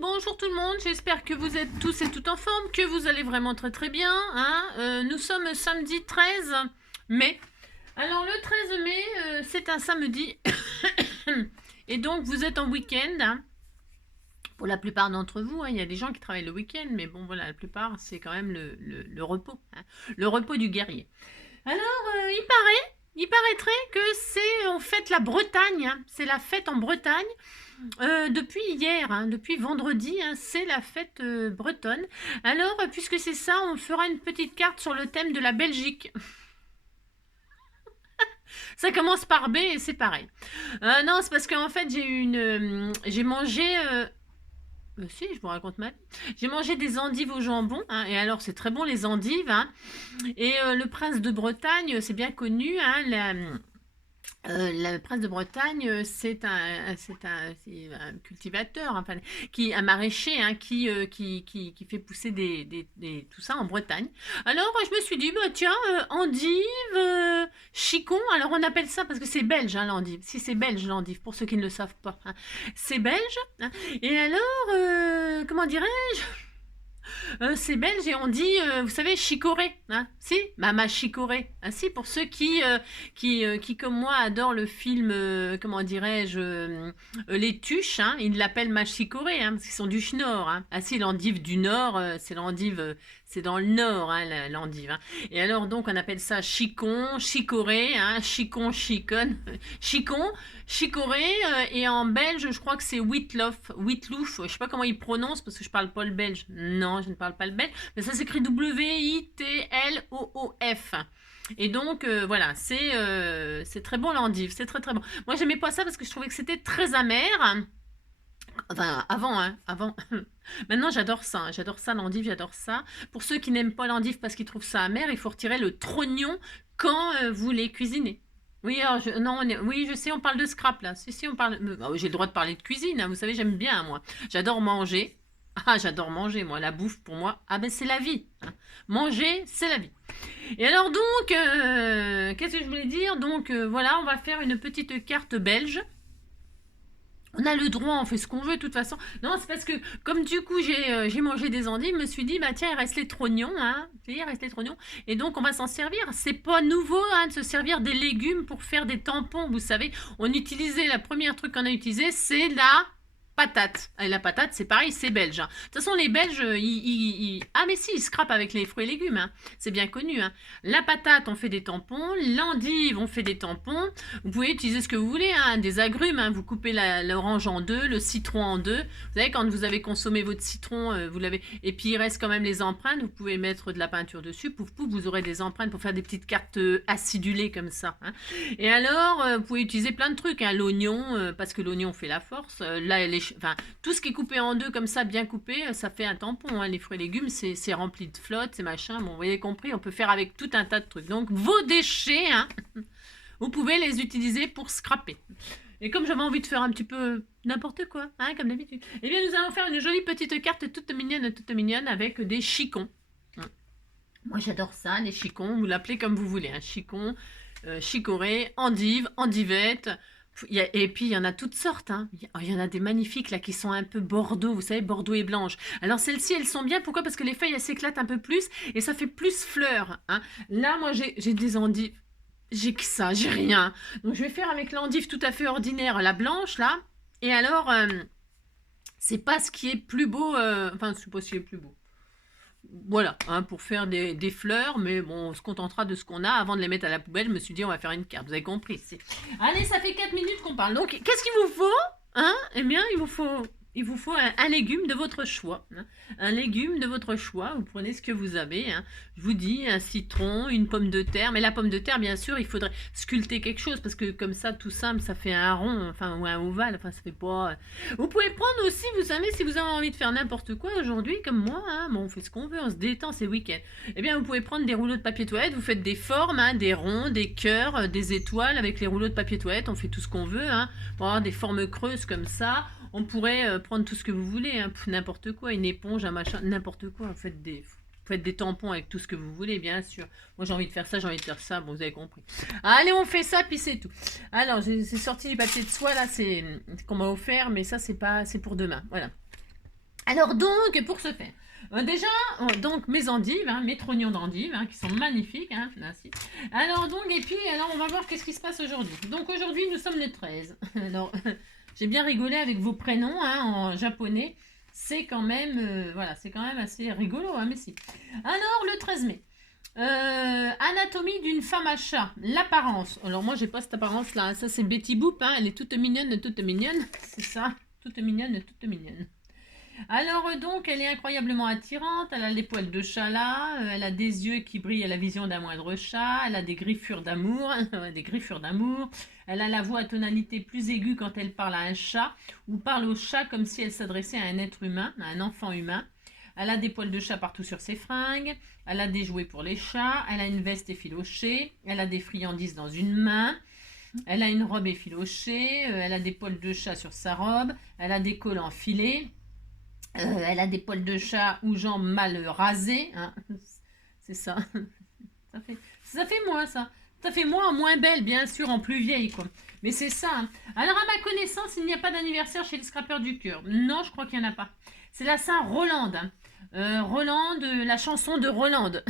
bonjour tout le monde, j'espère que vous êtes tous et toutes en forme, que vous allez vraiment très très bien. Nous sommes samedi 13 mai. Alors le 13 mai, c'est un samedi, et donc vous êtes en week-end. Pour la plupart d'entre vous, il y a des gens qui travaillent le week-end, mais bon voilà, la plupart c'est quand même le repos, le repos du guerrier. Alors il paraîtrait que on fête la Bretagne, c'est la fête en Bretagne. Depuis hier, depuis vendredi, c'est la fête bretonne. Alors, puisque c'est ça, on fera une petite carte sur le thème de la Belgique. Ça commence par B et c'est pareil. Non, c'est parce qu'en fait, j'ai mangé... si, je vous raconte mal. J'ai mangé des endives au jambon, et alors c'est très bon les endives. Et le prince de Bretagne, c'est bien connu, le prince de Bretagne, c'est un cultivateur, enfin, un maraîcher, qui fait pousser tout ça en Bretagne. Alors, je me suis dit, bah, tiens, endive, chicon, alors on appelle ça, parce que c'est belge, l'endive. Si c'est belge, l'endive, pour ceux qui ne le savent pas. C'est belge. Et alors, comment dirais-je, c'est belge et on dit, vous savez, chicorée, si, Mama chicorée, si, pour ceux qui comme moi adorent le film, comment dirais-je, les Tuches, ils l'appellent ma chicorée, parce qu'ils sont du Nord, ah si, l'endive du Nord, c'est l'endive, c'est dans le Nord, l'endive, et alors donc on appelle ça chicon, chicorée, chicon, chiconne, chicon, chicorée, et en belge, je crois que c'est Witlof, je sais pas comment ils prononcent parce que je parle pas le belge. Non, je ne parle pas le belge, mais ça s'écrit W-I-T-L-O-O-F. Et donc, voilà, c'est très bon l'endive, c'est très très bon. Moi, j'aimais pas ça parce que je trouvais que c'était très amer. Enfin, avant. Maintenant, j'adore ça l'endive, j'adore ça. Pour ceux qui n'aiment pas l'endive parce qu'ils trouvent ça amer, il faut retirer le trognon quand vous les cuisinez. Oui, alors oui, je sais, on parle de scrap là. Si, on parle. J'ai le droit de parler de cuisine, vous savez, j'aime bien, moi. J'adore manger. Ah, j'adore manger, moi. La bouffe, pour moi, ben c'est la vie. Manger, c'est la vie. Et alors donc, qu'est-ce que je voulais dire? Donc, voilà, on va faire une petite carte belge. On a le droit, on fait ce qu'on veut de toute façon. Non, c'est parce que comme du coup j'ai mangé des endives, je me suis dit, bah tiens, il reste les trognons, il reste les trognons. Et donc on va s'en servir. C'est pas nouveau de se servir des légumes pour faire des tampons, vous savez. On utilisait, la première truc qu'on a utilisé, c'est la patate. Et la patate, c'est pareil, c'est belge. De toute façon, les Belges, ah mais si, ils scrapent avec les fruits et légumes. C'est bien connu. La patate, on fait des tampons. L'endive, on fait des tampons. Vous pouvez utiliser ce que vous voulez, des agrumes. Vous coupez l'orange en deux, le citron en deux. Vous savez, quand vous avez consommé votre citron, vous l'avez. Et puis il reste quand même les empreintes. Vous pouvez mettre de la peinture dessus. Pouf pouf, vous aurez des empreintes pour faire des petites cartes acidulées comme ça. Et alors, vous pouvez utiliser plein de trucs. L'oignon, parce que l'oignon fait la force. Là, tout ce qui est coupé en deux comme ça, bien coupé, ça fait un tampon. Les fruits et légumes, c'est rempli de flotte, c'est machin. Bon, vous avez compris, on peut faire avec tout un tas de trucs. Donc, vos déchets, vous pouvez les utiliser pour scraper. Et comme j'avais envie de faire un petit peu n'importe quoi, comme d'habitude, eh bien, nous allons faire une jolie petite carte toute mignonne avec des chicons. Moi, j'adore ça, les chicons. Vous l'appelez comme vous voulez. Chicon, chicorée, endive, endivette. Et puis il y en a toutes sortes, il y en a des magnifiques là qui sont un peu bordeaux, vous savez, bordeaux et blanches. Alors celles-ci elles sont bien, pourquoi? Parce que les feuilles elles s'éclatent un peu plus et ça fait plus fleurs. Là moi j'ai des endives, j'ai que ça, j'ai rien. Donc je vais faire avec l'endive tout à fait ordinaire, la blanche là. Et alors c'est pas ce qui est plus beau, enfin c'est pas ce qui est plus beau. Voilà, pour faire des fleurs, mais bon, on se contentera de ce qu'on a. Avant de les mettre à la poubelle, je me suis dit, on va faire une carte, vous avez compris. Allez, ça fait 4 minutes qu'on parle. Donc, qu'est-ce qu'il vous faut? Eh bien, il vous faut un légume de votre choix. Un légume de votre choix, vous prenez ce que vous avez. Je vous dis, un citron, une pomme de terre. Mais la pomme de terre, bien sûr, il faudrait sculpter quelque chose, parce que comme ça, tout simple, ça fait un rond, ou un ovale, ça fait pas... Vous pouvez prendre aussi, vous savez, si vous avez envie de faire n'importe quoi aujourd'hui, comme moi, bon, on fait ce qu'on veut, on se détend, c'est week-end. Eh bien, vous pouvez prendre des rouleaux de papier toilette, vous faites des formes, des ronds, des cœurs, des étoiles avec les rouleaux de papier toilette, on fait tout ce qu'on veut, pour avoir des formes creuses comme ça. On pourrait prendre tout ce que vous voulez, n'importe quoi, une éponge, un machin, n'importe quoi. Vous faites des tampons avec tout ce que vous voulez, bien sûr. Moi, j'ai envie de faire ça, j'ai envie de faire ça. Bon, vous avez compris. Allez, on fait ça, puis c'est tout. Alors, c'est sorti du papier de soie, là, c'est qu'on m'a offert, mais ça, c'est pour demain. Voilà. Alors donc, pour ce faire, déjà, donc mes endives, hein, mes trognons d'endives, hein, qui sont magnifiques, hein, ainsi. Alors donc, et puis, alors on va voir qu'est-ce qui se passe aujourd'hui. Donc aujourd'hui, nous sommes le 13. Alors, j'ai bien rigolé avec vos prénoms, hein, en japonais. C'est quand même, voilà, c'est quand même assez rigolo, hein, mais si. Alors, le 13 mai. Anatomie d'une femme à chat. L'apparence. Alors moi, j'ai pas cette apparence-là, hein. Ça, c'est Betty Boop, hein. Elle est toute mignonne, toute mignonne. C'est ça, toute mignonne, toute mignonne. Alors donc, elle est incroyablement attirante, elle a les poils de chat là, elle a des yeux qui brillent à la vision d'un moindre chat, elle a des griffures d'amour, des griffures d'amour, elle a la voix à tonalité plus aiguë quand elle parle à un chat, ou parle au chat comme si elle s'adressait à un être humain, à un enfant humain. Elle a des poils de chat partout sur ses fringues, elle a des jouets pour les chats, elle a une veste effilochée, elle a des friandises dans une main, elle a une robe effilochée, elle a des poils de chat sur sa robe, elle a des collants filés. Elle a des poils de chat ou jambes mal rasées. Hein. C'est ça. Ça fait moi, ça. Ça fait moi en moins belle, bien sûr, en plus vieille, quoi. Mais c'est ça. Hein. Alors, à ma connaissance, il n'y a pas d'anniversaire chez les scrappeurs du cœur. Non, je crois qu'il n'y en a pas. C'est la Saint-Rolande. Hein. Rolande, la chanson de Rolande.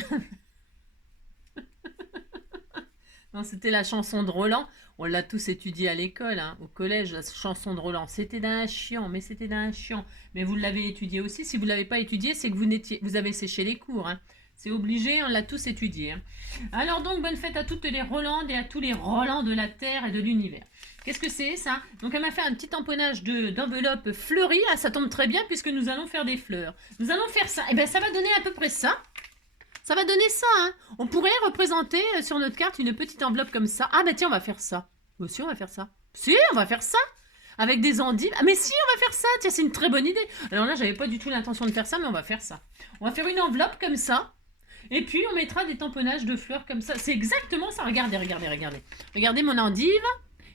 Non, c'était la chanson de Roland. On l'a tous étudié à l'école, hein, au collège, la chanson de Roland. C'était d'un chiant, mais c'était d'un chiant. Mais vous l'avez étudié aussi. Si vous ne l'avez pas étudié, c'est que vous avez séché les cours. Hein. C'est obligé, on l'a tous étudié. Hein. Alors donc, bonne fête à toutes les Rolandes et à tous les Rolands de la Terre et de l'univers. Qu'est-ce que c'est ça? Donc elle m'a fait un petit emponnage d'enveloppe fleurie. Ah, ça tombe très bien puisque nous allons faire des fleurs. Nous allons faire ça. Et bien ça va donner à peu près ça. Ça va donner ça, hein. On pourrait représenter sur notre carte une petite enveloppe comme ça. Ah bah tiens, on va faire ça. Aussi, on va faire ça. Si, on va faire ça. Avec des endives. Ah mais si, on va faire ça. Tiens, c'est une très bonne idée. Alors là, j'avais pas du tout l'intention de faire ça, mais on va faire ça. On va faire une enveloppe comme ça. Et puis, on mettra des tamponnages de fleurs comme ça. C'est exactement ça. Regardez, regardez, regardez. Regardez mon endive.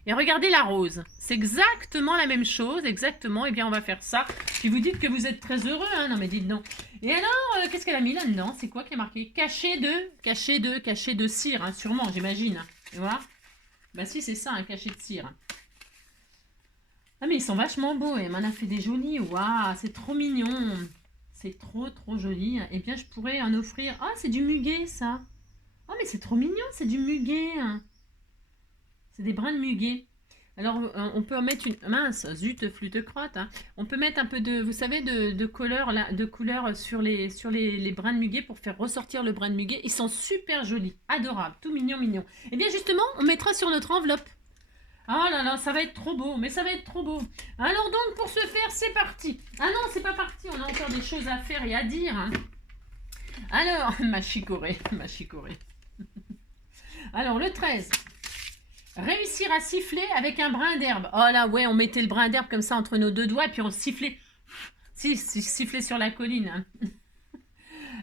Et regardez la rose. C'est exactement la même chose, exactement. Et bien, on va faire ça. Puis vous dites que vous êtes très heureux, hein. Non, mais dites donc. Et alors, qu'est-ce qu'elle a mis là-dedans? C'est quoi qui est marqué? Caché de cire, hein, sûrement, j'imagine. Hein. Tu vois? Bah si, c'est ça, un cachet de cire. Ah, mais ils sont vachement beaux. Elle m'en a fait des jolis. Waouh, c'est trop mignon. C'est trop, trop joli. Et bien, je pourrais en offrir... Ah, c'est du muguet, ça. Oh, mais c'est trop mignon, c'est du muguet. C'est des brins de muguet. Alors, on peut en mettre une... Mince, zut, flûte crotte. Hein. On peut mettre un peu de, vous savez, de couleur, là, de couleur sur les brins de muguet pour faire ressortir le brin de muguet. Ils sont super jolis, adorables, tout mignon, mignon. Et bien justement, on mettra sur notre enveloppe. Oh là là, ça va être trop beau, mais ça va être trop beau. Alors donc, pour ce faire, c'est parti. Ah non, c'est pas parti, on a encore des choses à faire et à dire. Hein. Alors, ma chicorée, ma chicorée. Alors, le 13. Réussir à siffler avec un brin d'herbe. Oh là, ouais, on mettait le brin d'herbe comme ça entre nos deux doigts et puis on sifflait. Si, sifflait sur la colline. Hein.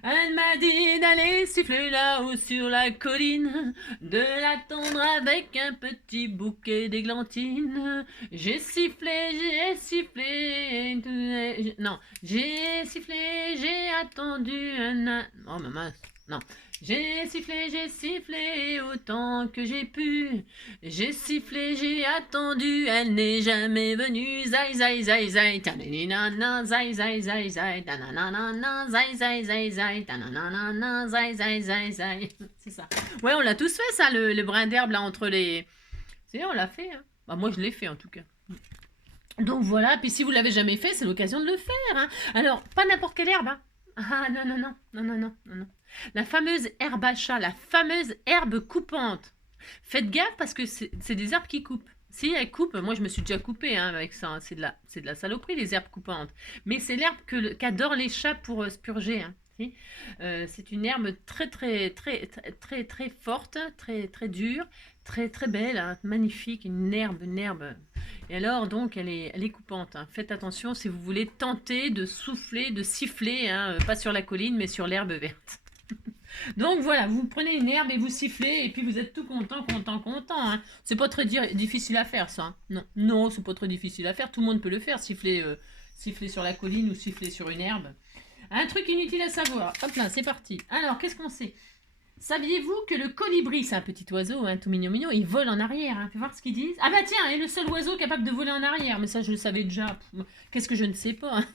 Elle m'a dit d'aller siffler là-haut sur la colline, de l'attendre avec un petit bouquet d'églantines. J'ai sifflé, non, j'ai sifflé, j'ai attendu un... Oh, maman, non. J'ai sifflé autant que j'ai pu. J'ai sifflé, j'ai attendu, elle n'est jamais venue. Zai zai zai zai, tanana zai zai zai zai, tanana zai zai zai zai, tanana zai zai zai zai. C'est ça. Ouais, on l'a tous fait ça, le brin d'herbe là entre les. C'est on l'a fait. Hein. Bah moi je l'ai fait en tout cas. Donc voilà, puis si vous l'avez jamais fait, c'est l'occasion de le faire. Hein. Alors pas n'importe quelle herbe. Hein. Ah non non non non non non non non. La fameuse herbe à chat, la fameuse herbe coupante. Faites gaffe parce que c'est des herbes qui coupent. Si elles coupent, moi je me suis déjà coupée hein, avec ça, c'est de la saloperie les herbes coupantes. Mais c'est l'herbe qu'adorent les chats pour se purger. Hein, si c'est une herbe très très très très très, très forte, très très dure, très très belle, hein, magnifique, une herbe. Et alors donc elle est coupante. Hein. Faites attention si vous voulez tenter de souffler, de siffler, hein, pas sur la colline mais sur l'herbe verte. Donc voilà, vous prenez une herbe et vous sifflez et puis vous êtes tout content. Hein. C'est pas très difficile à faire ça. Hein. Non, non, c'est pas très difficile à faire. Tout le monde peut le faire, siffler sur la colline ou siffler sur une herbe. Un truc inutile à savoir. Hop là, c'est parti. Alors, qu'est-ce qu'on sait? Saviez-vous que le colibri, c'est un petit oiseau, hein, tout mignon, il vole en arrière. Hein. Fais voir ce qu'ils disent. Ah bah tiens, il est le seul oiseau capable de voler en arrière. Mais ça, je le savais déjà. Qu'est-ce que je ne sais pas. Hein.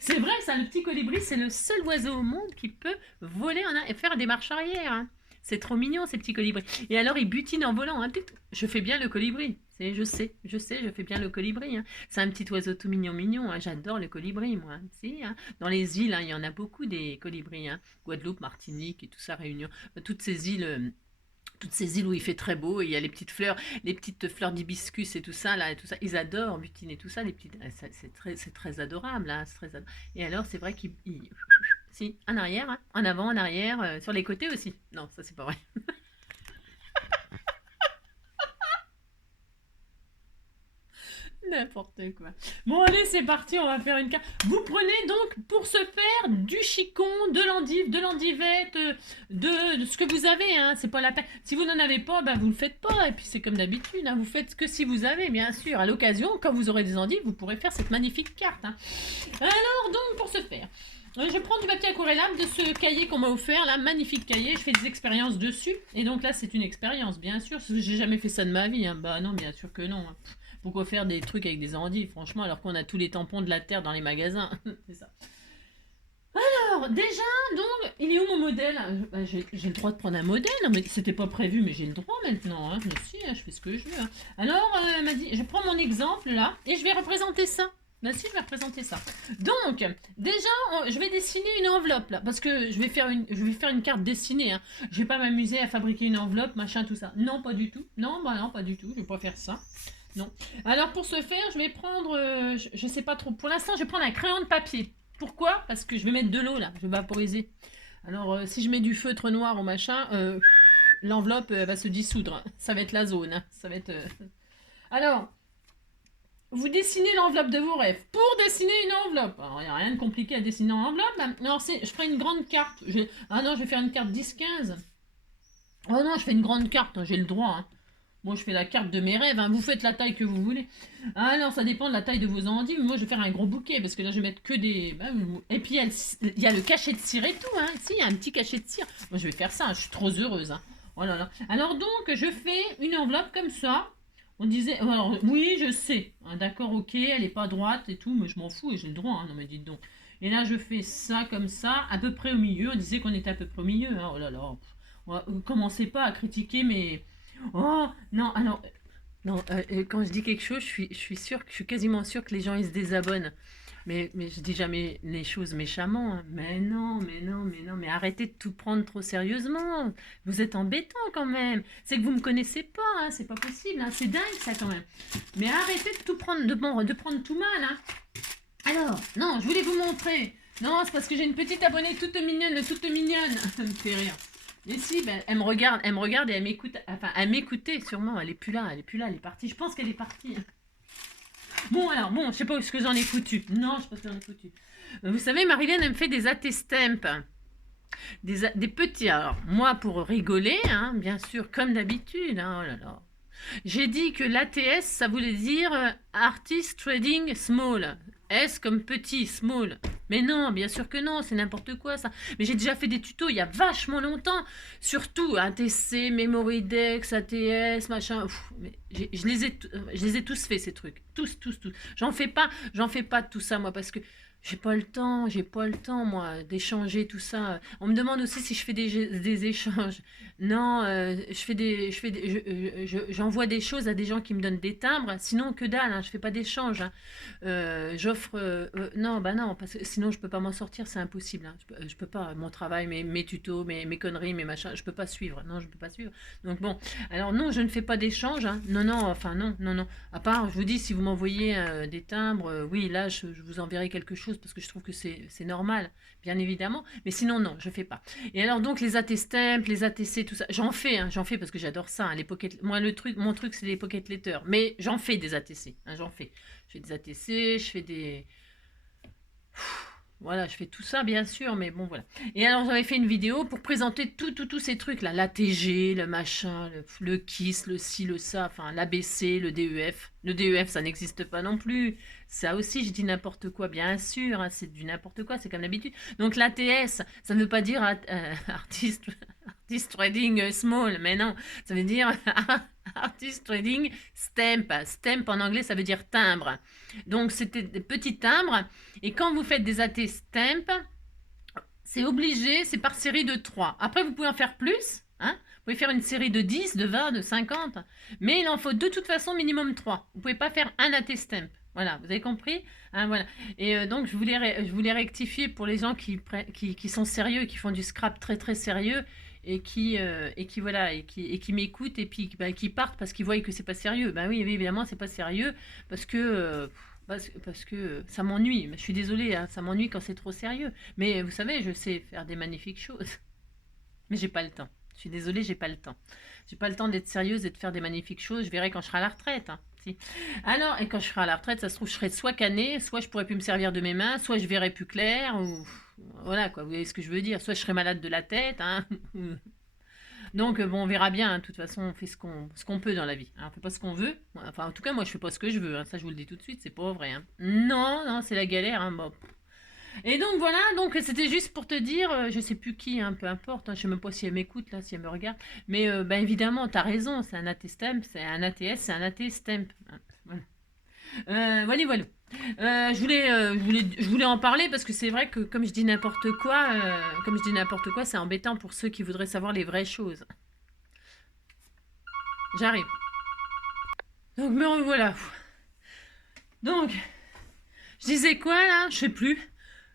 C'est vrai, ça, le petit colibri, c'est le seul oiseau au monde qui peut voler et faire des marches arrière, hein. C'est trop mignon, ces petits colibris. Et alors, ils butinent en volant, hein. Je fais bien le colibri. Je fais bien le colibri, hein. C'est un petit oiseau tout mignon, mignon, hein. J'adore le colibri, moi. Si, hein. Dans les îles, hein, il y en a beaucoup des colibris, hein. Guadeloupe, Martinique et tout ça, Réunion. Toutes ces îles où il fait très beau, et il y a les petites fleurs d'hibiscus et tout ça, là, et tout ça, ils adorent butiner tout ça, les petites, c'est très adorable, là, et alors, c'est vrai si, en arrière, hein, en avant, en arrière, sur les côtés aussi. Non, ça, c'est pas vrai. N'importe quoi. Bon, allez, c'est parti, on va faire une carte. Vous prenez donc, pour ce faire, du chicon, de l'endive, de l'endivette, de ce que vous avez, hein. C'est pas la peine. Si vous n'en avez pas, ben vous le faites pas. Et puis c'est comme d'habitude, hein. Vous faites que si vous avez, bien sûr. À l'occasion, quand vous aurez des endives, vous pourrez faire cette magnifique carte, hein. Alors, donc, pour ce faire, je prends du papier aquarellable de ce cahier qu'on m'a offert, là, magnifique cahier. Je fais des expériences dessus. Et donc là, c'est une expérience, bien sûr. J'ai jamais fait ça de ma vie, hein. Bah non, bien sûr que non, hein. Pourquoi faire des trucs avec des endives, franchement, alors qu'on a tous les tampons de la Terre dans les magasins. C'est ça. Alors, déjà, donc, il est où mon modèle? J'ai le droit de prendre un modèle, mais c'était pas prévu, mais j'ai le droit maintenant, hein. Mais si, hein, je fais ce que je veux, hein. Alors, elle m'a dit, je prends mon exemple, là, et je vais représenter ça. Là, si, je vais représenter ça. Donc, déjà, je vais dessiner une enveloppe, là, parce que je vais faire une carte dessinée, hein. Je vais pas m'amuser à fabriquer une enveloppe, machin, tout ça. Non, pas du tout. Non, bah non, pas du tout, je vais pas faire ça. Non. Alors pour ce faire, je vais prendre, je sais pas trop. Pour l'instant, je vais prendre un crayon de papier. Pourquoi? Parce que je vais mettre de l'eau là, je vais vaporiser. Alors si je mets du feutre noir au machin, l'enveloppe va se dissoudre. Ça va être la zone, hein. Ça va être. Alors, vous dessinez l'enveloppe de vos rêves. Pour dessiner une enveloppe, alors il n'y a rien de compliqué à dessiner en enveloppe. Alors je ferai une grande carte. Ah non, je vais faire une carte 10-15. Oh non, je fais une grande carte, hein, j'ai le droit, hein. Moi, je fais la carte de mes rêves, hein. Vous faites la taille que vous voulez. Ah non, ça dépend de la taille de vos endives. Moi, je vais faire un gros bouquet parce que là, je vais mettre que des. Et puis, il y a le cachet de cire et tout, hein. Si, il y a un petit cachet de cire. Moi, je vais faire ça, hein. Je suis trop heureuse, hein. Oh là là. Alors, donc, je fais une enveloppe comme ça. On disait. Alors, oui, je sais, hein, d'accord, ok, elle est pas droite et tout, mais je m'en fous et j'ai le droit, hein. Non, mais dites donc. Et là, je fais ça comme ça, à peu près au milieu. On disait qu'on était à peu près au milieu, hein. Oh là là. Commencez pas à critiquer mes. Oh, non, alors, non, quand je dis quelque chose, je suis quasiment sûre que les gens, ils se désabonnent. Mais je dis jamais les choses méchamment, hein. Mais non, mais non, mais non, mais arrêtez de tout prendre trop sérieusement. Vous êtes embêtant quand même. C'est que vous me connaissez pas, hein. C'est pas possible, hein. C'est dingue ça quand même. Mais arrêtez de tout prendre, de prendre tout mal, hein. Alors, non, je voulais vous montrer. Non, c'est parce que j'ai une petite abonnée toute mignonne, toute mignonne. Ça me fait rire. Et si, ben, elle me regarde et elle m'écoute. Enfin, elle m'écoutait sûrement. Elle est plus là, elle est plus là, elle est partie. Je pense qu'elle est partie. Bon, alors, bon, je sais pas ce que j'en ai foutu. Non, je sais pas ce que j'en ai foutu. Vous savez, Marilyn, elle me fait des attestamps. Des petits. Alors, moi, pour rigoler, hein, bien sûr, comme d'habitude. Hein, oh là là. J'ai dit que l'ATS, ça voulait dire Artist Trading Small. S comme petit, small. Mais non, bien sûr que non, c'est n'importe quoi ça. Mais j'ai déjà fait des tutos il y a vachement longtemps. Surtout ATC, MemoryDex, ATS, machin. Mais je les ai tous fait ces trucs. Tous, tous, tous. J'en fais pas de tout ça moi parce que j'ai pas le temps moi d'échanger tout ça. On me demande aussi si je fais des échanges. Non, j'envoie des choses à des gens qui me donnent des timbres. Sinon que dalle, hein, je fais pas d'échange, hein. J'offre. Non, bah non, parce que sinon je peux pas m'en sortir, c'est impossible, hein. Je peux pas. Mon travail, mes tutos, mes conneries, mes machins, je peux pas suivre. Non, je peux pas suivre. Donc bon, alors non, je ne fais pas d'échange, hein. Non, non, enfin non, non, non. À part, je vous dis, si vous m'envoyez des timbres, oui, là, je vous enverrai quelque chose parce que je trouve que c'est normal, bien évidemment. Mais sinon, non, je fais pas. Et alors donc les AT-Stamp, les ATC, tout ça, j'en fais, hein, j'en fais parce que j'adore ça, hein, moi mon truc c'est les pocket letters, mais j'en fais des ATC, hein, j'en fais. Je fais des ATC, je fais des voilà, je fais tout ça bien sûr, mais bon voilà. Et alors j'avais fait une vidéo pour présenter tous ces trucs là, l'ATG, le machin, le KISS, le ci, le ça, enfin l'ABC, le DEF. Le DEF ça n'existe pas non plus. Ça aussi, je dis n'importe quoi, bien sûr, hein, c'est du n'importe quoi, c'est comme d'habitude. Donc l'ATS, ça ne veut pas dire artist, artist trading small, mais non, ça veut dire artist trading stamp. Stamp en anglais, ça veut dire timbre. Donc c'était des petits timbres, et quand vous faites des AT stamp, c'est obligé, c'est par série de 3. Après, vous pouvez en faire plus, hein. Vous pouvez faire une série de 10, de 20, de 50, mais il en faut de toute façon minimum 3. Vous ne pouvez pas faire un AT stamp. Voilà, vous avez compris, hein, voilà. Et donc, je voulais rectifier pour les gens qui sont sérieux, qui font du scrap très très sérieux, voilà, et qui m'écoutent, et puis bah, qui partent parce qu'ils voient que c'est pas sérieux. Ben oui, évidemment, c'est pas sérieux, parce que ça m'ennuie. Je suis désolée, hein, ça m'ennuie quand c'est trop sérieux. Mais vous savez, je sais faire des magnifiques choses. Mais j'ai pas le temps. Je suis désolée, j'ai pas le temps. J'ai pas le temps d'être sérieuse et de faire des magnifiques choses. Je verrai quand je serai à la retraite, hein. Si. Alors, et quand je serai à la retraite, ça se trouve, je serai soit canée, soit je pourrai plus me servir de mes mains, soit je verrai plus clair, ou voilà quoi, vous voyez ce que je veux dire. Soit je serai malade de la tête, hein. Donc bon, on verra bien, hein. De toute façon, on fait ce qu'on peut dans la vie, hein. On fait pas ce qu'on veut. Enfin, en tout cas, moi, je fais pas ce que je veux, hein. Ça, je vous le dis tout de suite, c'est pas vrai, hein. Non, non, c'est la galère, hein. Bon. Et donc voilà, donc c'était juste pour te dire, je sais plus qui, hein, peu importe, hein, je sais même pas si elle m'écoute là, si elle me regarde, mais bah, évidemment, t'as raison, c'est un AT stamp, c'est un ATS, c'est un AT stamp. Hein, voilà. Voilà, voilà. Je voulais en parler parce que c'est vrai que comme je dis n'importe quoi, c'est embêtant pour ceux qui voudraient savoir les vraies choses. J'arrive. Donc me revoilà. Donc, je disais quoi là? Je sais plus.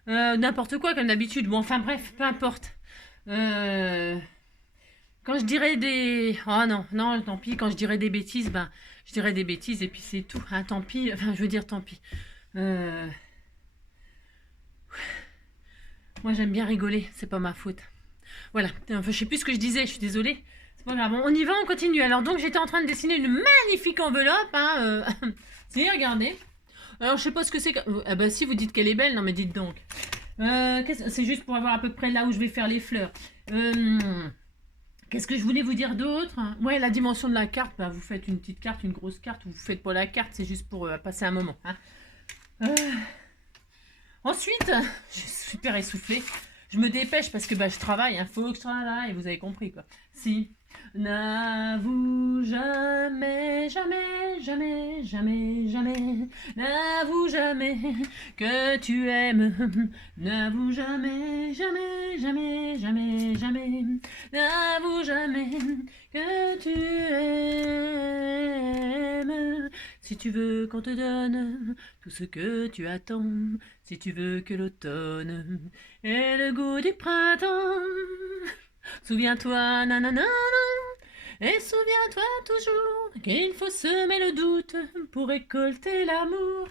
N'importe quoi comme d'habitude. Bon, enfin bref, peu importe. Euh, Quand je dirais des... Oh non, non, tant pis. Quand je dirais des bêtises, ben, je dirais des bêtises et puis c'est tout. Hein, tant pis. Enfin, je veux dire tant pis. Euh, Moi, j'aime bien rigoler. C'est pas ma faute. Voilà. Enfin, je sais plus ce que je disais. Je suis désolée. C'est pas grave. Bon, on y va, on continue. Alors donc, j'étais en train de dessiner une magnifique enveloppe. Hein, si, regardez. Alors, je sais pas ce que c'est. Ah bah si, vous dites qu'elle est belle. Non, mais dites donc. C'est juste pour avoir à peu près là où je vais faire les fleurs. Qu'est-ce que je voulais vous dire d'autre? Ouais, la dimension de la carte, bah, vous faites une petite carte, une grosse carte, ou vous faites pas la carte, c'est juste pour passer un moment. Hein. Ensuite, je suis super essoufflée. Je me dépêche parce que bah, je travaille, il faut que je travaille, vous avez compris quoi. Si. N'avoue jamais, jamais, jamais, jamais, jamais, n'avoue jamais que tu aimes. N'avoue jamais, jamais, jamais, jamais, jamais, n'avoue jamais que tu aimes. Si tu veux qu'on te donne tout ce que tu attends, si tu veux que l'automne ait le goût du printemps, souviens-toi, nanana, et souviens-toi toujours qu'il faut semer le doute pour récolter l'amour.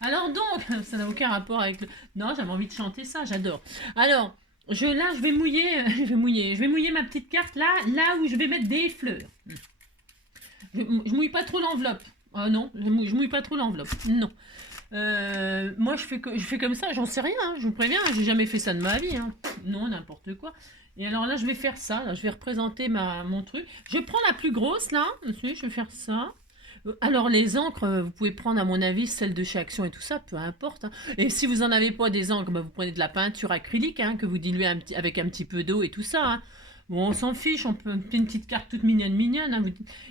Alors donc, ça n'a aucun rapport avec le... Non, j'avais envie de chanter ça, j'adore. Alors, je vais mouiller, je vais mouiller ma petite carte là où je vais mettre des fleurs. Je mouille pas trop l'enveloppe. Oh non, je mouille pas trop l'enveloppe. Non. Moi, je fais comme ça, j'en sais rien, hein, je vous préviens, j'ai jamais fait ça de ma vie. Hein. Non, n'importe quoi. Et alors là, je vais faire ça, là, je vais représenter mon truc. Je prends la plus grosse, là, je vais faire ça. Alors les encres, vous pouvez prendre à mon avis celles de chez Action et tout ça, peu importe. Hein. Et si vous n'en avez pas des encres, bah, vous prenez de la peinture acrylique hein, que vous diluez avec un petit peu d'eau et tout ça. Hein. Bon, on s'en fiche, on peut une petite carte toute mignonne. Hein,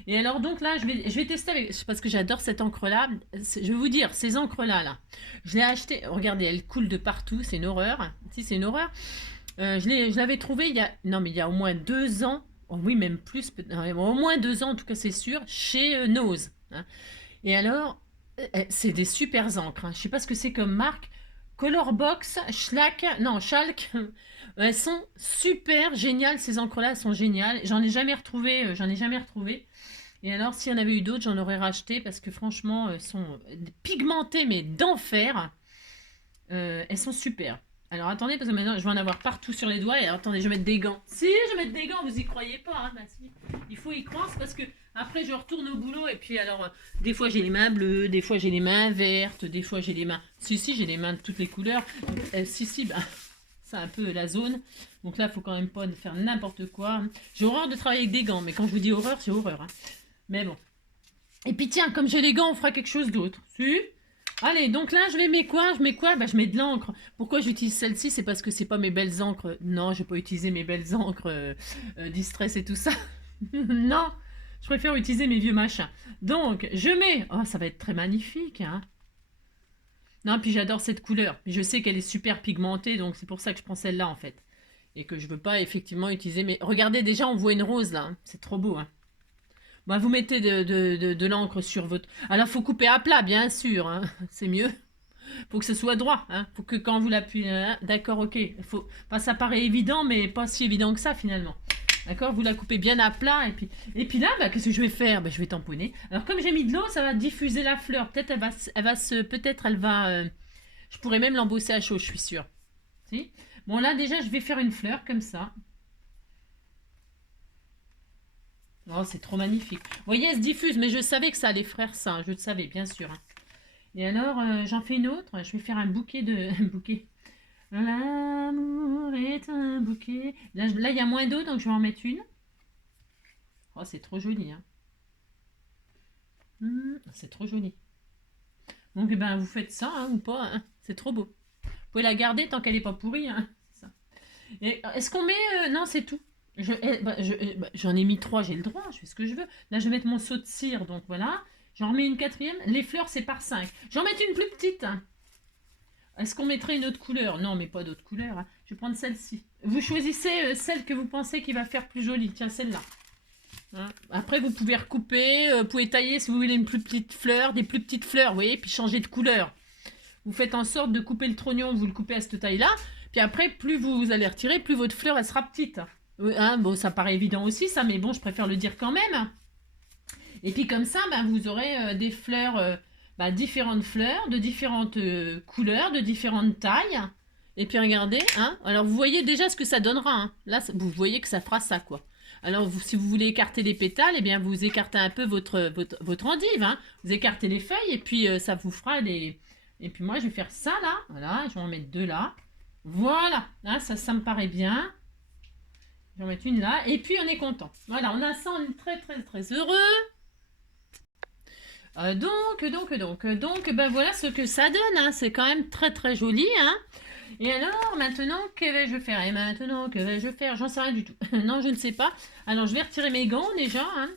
et alors donc là, je vais tester parce que j'adore cette encre-là. Je vais vous dire, ces encres-là, je l'ai acheté. Regardez, elle coule de partout, c'est une horreur. Si, c'est une horreur. Je l'avais trouvée il y a au moins 2 ans. Oh, oui, même plus, au moins 2 ans, en tout cas c'est sûr, chez Nose. Hein. Et alors, c'est des super encres. Hein. Je sais pas ce que c'est comme marque. Colorbox, Schalk. Elles sont super géniales, ces encres-là, elles sont géniales. J'en ai jamais retrouvé. Et alors, s'il y en avait eu d'autres, j'en aurais racheté parce que franchement, elles sont pigmentées, mais d'enfer. Elles sont super. Alors attendez, parce que maintenant je vais en avoir partout sur les doigts. Et alors, attendez, je vais mettre des gants. Si, je vais mettre des gants, vous y croyez pas. Hein, bah, si. Il faut y croire, parce que après je retourne au boulot. Et puis alors, des fois j'ai les mains bleues, des fois j'ai les mains vertes, des fois j'ai les mains... Si, j'ai les mains de toutes les couleurs. Bah, c'est un peu la zone. Donc là, il faut quand même pas faire n'importe quoi. J'ai horreur de travailler avec des gants, mais quand je vous dis horreur, c'est horreur. Hein. Mais bon. Et puis tiens, comme j'ai les gants, on fera quelque chose d'autre. Si. Allez, donc là, je vais mettre quoi? Je mets quoi? Bah, je mets de l'encre. Pourquoi j'utilise celle-ci? C'est parce que c'est pas mes belles encres. Non, je vais pas utiliser mes belles encres Distress et tout ça. Non, je préfère utiliser mes vieux machins. Donc, je mets... Oh, ça va être très magnifique, hein. Non, puis j'adore cette couleur. Puis je sais qu'elle est super pigmentée, donc c'est pour ça que je prends celle-là, en fait. Et que je veux pas, effectivement, utiliser mes... Regardez, déjà, on voit une rose, là. Hein. C'est trop beau, hein. Bah, vous mettez de l'encre sur votre... Alors, faut couper à plat, bien sûr, hein. C'est mieux. Faut que ce soit droit, hein. Faut que quand vous l'appuyez, hein, d'accord, ok. Faut, enfin, ça paraît évident, mais pas si évident que ça finalement. D'accord, vous la coupez bien à plat et puis là, bah, qu'est-ce que je vais faire? Bah, je vais tamponner. Alors comme j'ai mis de l'eau, ça va diffuser la fleur. Peut-être elle va. Je pourrais même l'embosser à chaud, je suis sûre. Si. Bon là déjà, je vais faire une fleur comme ça. Oh, c'est trop magnifique. Vous voyez, elle se diffuse, mais je savais que ça allait faire ça. Je le savais, bien sûr. Hein. Et alors, j'en fais une autre. Je vais faire un bouquet de... Un bouquet. L'amour est un bouquet. Là, il y a moins d'eau, donc je vais en mettre une. Oh, c'est trop joli. Hein. C'est trop joli. Donc, eh ben, vous faites ça, hein, ou pas. Hein. C'est trop beau. Vous pouvez la garder tant qu'elle n'est pas pourrie. Hein. Ça. Et, est-ce qu'on met... non, c'est tout. J'en ai mis trois, j'ai le droit, je fais ce que je veux. Là, je vais mettre mon seau de cire, donc voilà. J'en remets une quatrième. Les fleurs, c'est par 5. J'en mets une plus petite. Hein. Est-ce qu'on mettrait une autre couleur? Non, mais pas d'autre couleur. Hein. Je vais prendre celle-ci. Vous choisissez celle que vous pensez qui va faire plus jolie. Tiens, celle-là. Hein. Après, vous pouvez recouper, vous pouvez tailler si vous voulez une plus petite fleur, des plus petites fleurs, vous voyez, puis changer de couleur. Vous faites en sorte de couper le trognon, vous le coupez à cette taille-là. Puis après, plus vous allez retirer, plus votre fleur, elle sera petite. Hein, bon, ça paraît évident aussi, ça, mais bon, je préfère le dire quand même. Et puis comme ça, ben, vous aurez des fleurs, différentes fleurs, de différentes couleurs, de différentes tailles. Et puis regardez, hein, alors vous voyez déjà ce que ça donnera. Hein. Là, vous voyez que ça fera ça, quoi. Alors, si vous voulez écarter les pétales, eh bien, vous écartez un peu votre endive. Hein. Vous écartez les feuilles et puis ça vous fera les... Et puis moi, je vais faire ça, là. Voilà, je vais en mettre deux là. Voilà, hein, ça me paraît bien. Je vais en mettre une là. Et puis, on est content. Voilà, on a ça, on est très, très, très heureux. Donc, ben voilà ce que ça donne. Hein. C'est quand même très, très joli. Hein. Et alors, maintenant, que vais-je faire? Et maintenant, que vais-je faire? J'en sais rien du tout. Non, je ne sais pas. Alors, je vais retirer mes gants déjà. Hein.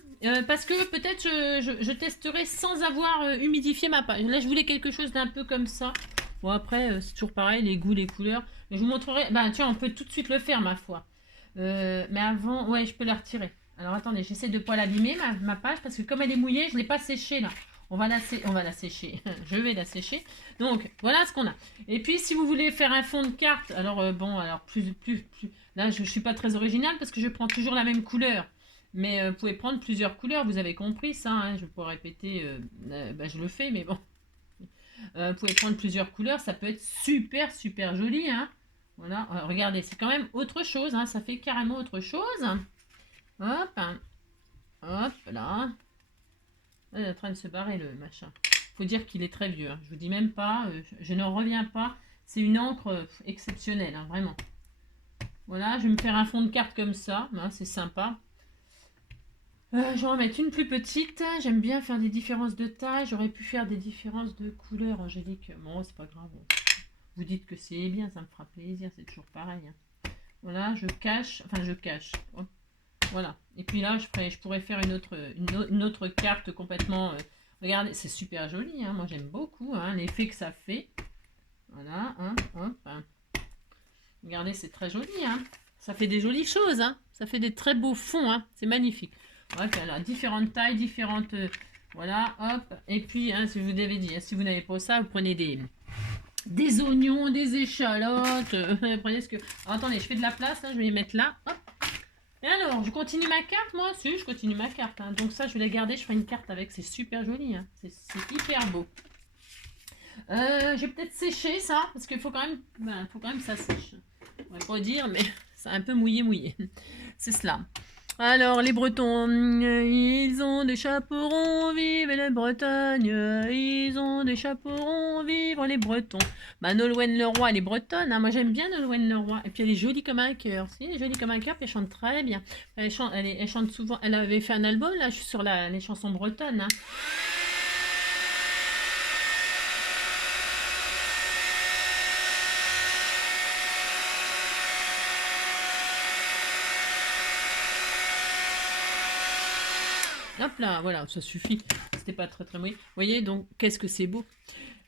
Parce que peut-être je testerai sans avoir humidifié ma page. Là, je voulais quelque chose d'un peu comme ça. Bon, après, c'est toujours pareil, les goûts, les couleurs. Je vous montrerai. Ben, tiens, on peut tout de suite le faire, ma foi. Mais avant, ouais, je peux la retirer. Alors, attendez, j'essaie de ne pas l'abîmer, ma page, parce que comme elle est mouillée, je ne l'ai pas séchée, là. On va la sécher. Je vais la sécher. Donc, voilà ce qu'on a. Et puis, si vous voulez faire un fond de carte, alors, bon, alors, là, je ne suis pas très originale parce que je prends toujours la même couleur. Mais vous pouvez prendre plusieurs couleurs, vous avez compris ça. Hein, je peux répéter, je le fais, mais bon. Vous pouvez prendre plusieurs couleurs, ça peut être super, super joli. Hein. Voilà, regardez, c'est quand même autre chose. Hein, ça fait carrément autre chose. Hop, hein. Hop, là. Il est en train de se barrer le machin. Faut dire qu'il est très vieux. Hein. Je vous dis même pas. Je n'en reviens pas. C'est une encre exceptionnelle, hein, vraiment. Voilà, je vais me faire un fond de carte comme ça. Hein, c'est sympa. Je vais en mettre une plus petite. J'aime bien faire des différences de taille. J'aurais pu faire des différences de couleur, Angélique. Bon, c'est pas grave. Vous dites que c'est bien, ça me fera plaisir. C'est toujours pareil. Hein. Voilà, je cache. Enfin, je cache. Hop. Voilà. Et puis là, je pourrais faire une autre carte complètement... regardez, c'est super joli. Hein. Moi, j'aime beaucoup hein, l'effet que ça fait. Voilà. Hein, hop, hein. Regardez, c'est très joli. Hein. Ça fait des jolies choses. Hein. Ça fait des très beaux fonds. Hein. C'est magnifique. Voilà, différentes tailles, différentes... voilà, hop. Et puis, hein, si je vous avais dit, hein, si vous n'avez pas ça, vous prenez des oignons, des échalotes. Prenez ce que... Alors, attendez, je fais de la place. Là, je vais les mettre là. Hop. Et alors, je continue ma carte, moi? Si, je continue ma carte. Hein. Donc ça, je vais la garder, je ferai une carte avec. C'est super joli. Hein. C'est hyper beau. Je vais peut-être sécher ça, parce qu'il faut quand même que ça sèche. On va pas dire, mais c'est un peu mouillé. C'est cela. Alors, les Bretons, ils ont des chapeaux ronds, vive les Bretagnes, ils ont des chapeaux ronds, vive les Bretons. Bah, Nolwenn Leroy, elle est bretonne, hein. Moi j'aime bien Nolwenn Leroy, et puis elle est jolie comme un cœur, si, elle est jolie comme un cœur, puis elle chante très bien. Elle chante souvent, elle avait fait un album, là, je suis sur les chansons bretonnes, hein. Hop là, voilà, ça suffit. C'était pas très très mouillé. Vous voyez, donc, qu'est-ce que c'est beau.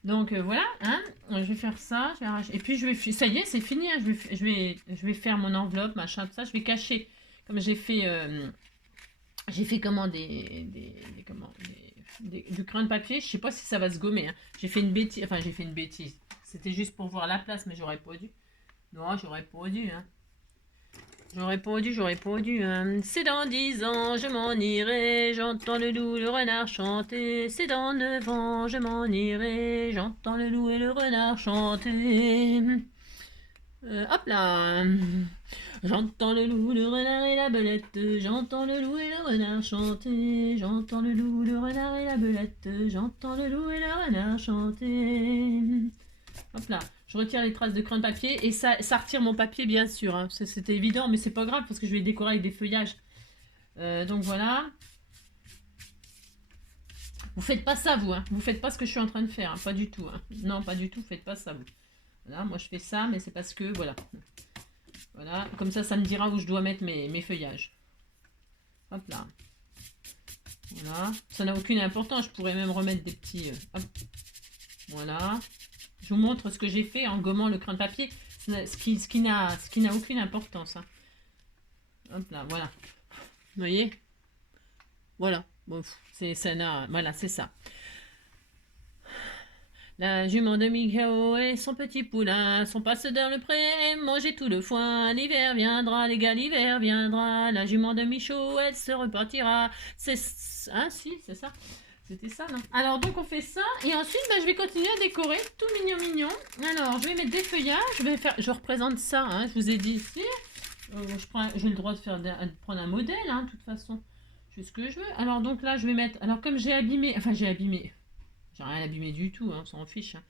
Donc voilà, hein, je vais faire ça, je vais arracher. Et puis je vais, ça y est, c'est fini, hein, je vais faire mon enveloppe, machin, tout ça, je vais cacher. Comme j'ai fait comment du crayon de papier, je sais pas si ça va se gommer, hein. J'ai fait une bêtise, enfin j'ai fait une bêtise. C'était juste pour voir la place, mais j'aurais pas dû. Non, j'aurais pas dû, hein. J'aurais pas dû, hein. C'est dans 10 ans, je m'en irai, j'entends le loup, le renard chanter. C'est dans 9 ans, je m'en irai, j'entends le loup et le renard chanter. Hop là. J'entends le loup, le renard et la belette, j'entends le loup et le renard chanter. J'entends le loup, le renard et la belette, j'entends le loup et le renard chanter. Hop là, je retire les traces de crayon de papier et ça retire mon papier bien sûr, hein. C'était évident mais c'est pas grave parce que je vais le décorer avec des feuillages. Donc voilà. Vous faites pas ça vous, hein. Vous faites pas ce que je suis en train de faire, hein. Pas du tout, hein. Non, pas du tout, faites pas ça vous. Voilà, moi je fais ça mais c'est parce que voilà. Voilà, comme ça me dira où je dois mettre mes feuillages. Hop là. Voilà, ça n'a aucune importance, je pourrais même remettre des petits... hop. Voilà. Je vous montre ce que j'ai fait en gommant le crayon de papier, ce qui n'a aucune importance, hein. Hop là, voilà. Vous voyez? Voilà. Bon, voilà, c'est ça. La jument de Migao et son petit poulain sont passés dans le pré, manger tout le foin. L'hiver viendra, les gars, l'hiver viendra. La jument de Michaud, elle se repartira. C'est... Ah si, c'est ça. C'était ça, non? Alors, donc, on fait ça. Et ensuite, bah, je vais continuer à décorer. Tout mignon, mignon. Alors, je vais mettre des feuillages. Je représente ça, hein, je vous ai dit ici. J'ai le droit de prendre un modèle, hein, de toute façon. Je fais ce que je veux. Alors, donc là, je vais mettre... Alors, comme j'ai abîmé... Enfin, j'ai abîmé... J'ai rien abîmé du tout, hein, on s'en fiche, hein,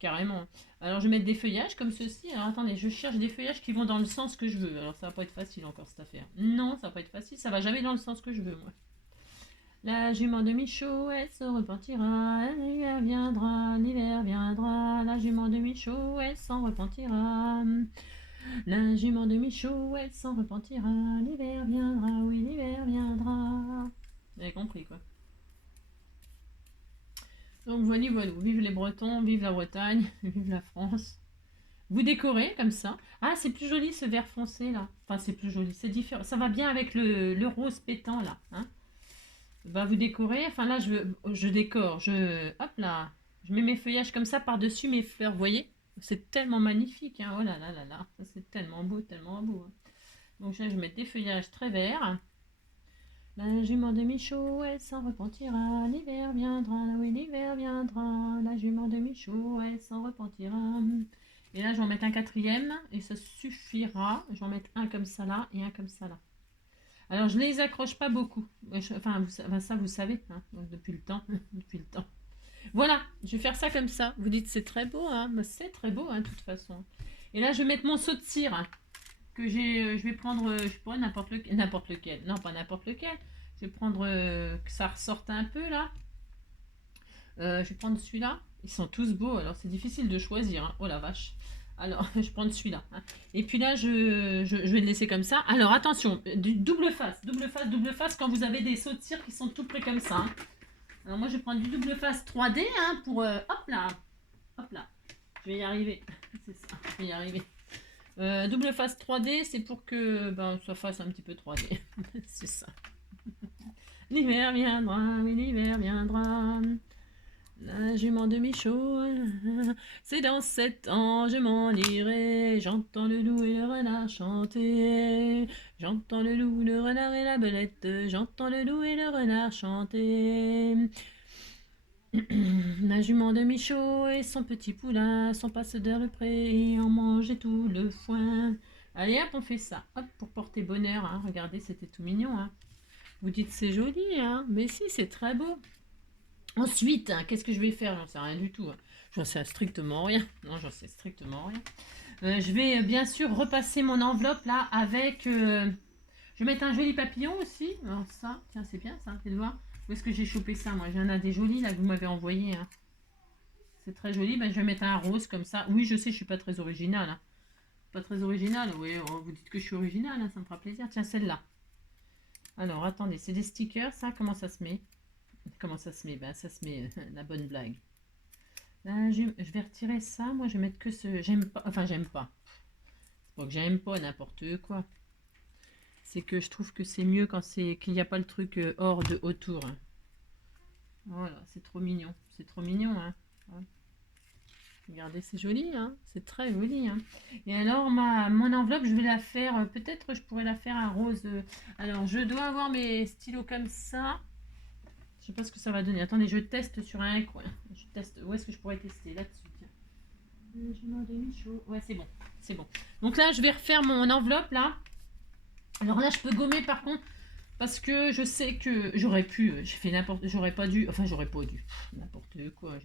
carrément. Alors, je vais mettre des feuillages comme ceci. Alors, attendez, je cherche des feuillages qui vont dans le sens que je veux. Alors, ça va pas être facile encore, cette affaire. Non, ça va pas être facile. Ça va jamais dans le sens que je veux, moi. La jument de Michaud, elle se repentira, l'hiver viendra, l'hiver viendra, la jument de Michaud, elle s'en repentira. La jument de Michaud, elle s'en repentira, l'hiver viendra, oui, l'hiver viendra. Vous avez compris, quoi. Donc voilà, voilà, vive les Bretons, vive la Bretagne, vive la France. Vous décorez comme ça. Ah, c'est plus joli ce vert foncé là. Enfin, c'est plus joli, c'est différent. Ça va bien avec le rose pétant là, hein. Bah, vous décorez, enfin là je décore, hop là, je mets mes feuillages comme ça par-dessus mes fleurs, vous voyez? C'est tellement magnifique, hein. Oh là là là là, ça c'est tellement beau, hein. Donc là je mets des feuillages très verts. La jument de Michaud, elle s'en repentira, l'hiver viendra, oui l'hiver viendra, la jument de Michaud, elle s'en repentira. Et là je vais en mettre un quatrième et ça suffira, je vais en mettre un comme ça là et un comme ça là. Alors, je ne les accroche pas beaucoup. Enfin, ça, vous savez, hein, depuis le temps. Depuis le temps. Voilà, je vais faire ça comme ça. Vous dites, c'est très beau, hein. C'est très beau, hein, de toute façon. Et là, je vais mettre mon seau de cire, hein, que je vais prendre, je sais pas, n'importe lequel. Non, pas n'importe lequel. Je vais prendre, que ça ressorte un peu, là. Je vais prendre celui-là. Ils sont tous beaux, alors c'est difficile de choisir, hein. Oh la vache. Alors, je prends celui-là, hein. Et puis là, je vais le laisser comme ça. Alors, attention, double face, double face, double face quand vous avez des sauts de cire qui sont tout près comme ça, hein. Alors, moi, je vais prendre du double face 3D, hein, pour... hop là, hop là. Je vais y arriver. C'est ça, je vais y arriver. Double face 3D, c'est pour que ça fasse un petit peu 3D. C'est ça. L'hiver viendra, oui, l'hiver viendra. La jument de Michaud, c'est dans 7 ans, je m'en irai. J'entends le loup et le renard chanter. J'entends le loup, le renard et la belette. J'entends le loup et le renard chanter. La jument de Michaud et son petit poulain sont passés dans le pré et en mangeaient tout le foin. Allez hop, on fait ça. Hop, pour porter bonheur, hein. Regardez, c'était tout mignon, hein. Vous dites c'est joli, hein. Mais si, c'est très beau. Ensuite, hein, qu'est-ce que je vais faire? J'en sais rien du tout, hein. J'en sais strictement rien. Non, j'en sais strictement rien. Je vais bien sûr repasser mon enveloppe là avec... je vais mettre un joli papillon aussi. Alors ça, tiens, c'est bien ça, faites voir. Où est-ce que j'ai chopé ça? Moi, j'en ai des jolis là que vous m'avez envoyé, hein. C'est très joli. Ben, je vais mettre un rose comme ça. Oui, je sais, je suis pas très originale, hein. Pas très originale, oui. Oh, vous dites que je suis originale, hein, ça me fera plaisir. Tiens, celle-là. Alors, attendez, c'est des stickers, ça? Comment ça se met? Comment ça se met? Ben, ça se met la bonne blague. Là, je vais retirer ça. Moi, je vais mettre que ce... J'aime pas... Enfin, j'aime pas. C'est pas que j'aime pas n'importe quoi. C'est que je trouve que c'est mieux quand c'est qu'il n'y a pas le truc hors de autour. Hein. Voilà, c'est trop mignon. C'est trop mignon, hein. Voilà. Regardez, c'est joli, hein. C'est très joli, hein. Et alors, mon enveloppe, je vais la faire... Peut-être je pourrais la faire à rose. Alors, je dois avoir mes stylos comme ça. Je sais pas ce que ça va donner. Attendez, je teste sur un coin. Je teste. Où est-ce que je pourrais tester? Là-dessus, tiens. Ouais, c'est bon. C'est bon. Donc là, je vais refaire mon enveloppe, là. Alors là, je peux gommer, par contre, parce que je sais que j'aurais pu... J'ai fait n'importe... J'aurais pas dû... Enfin, j'aurais pas dû. N'importe quoi,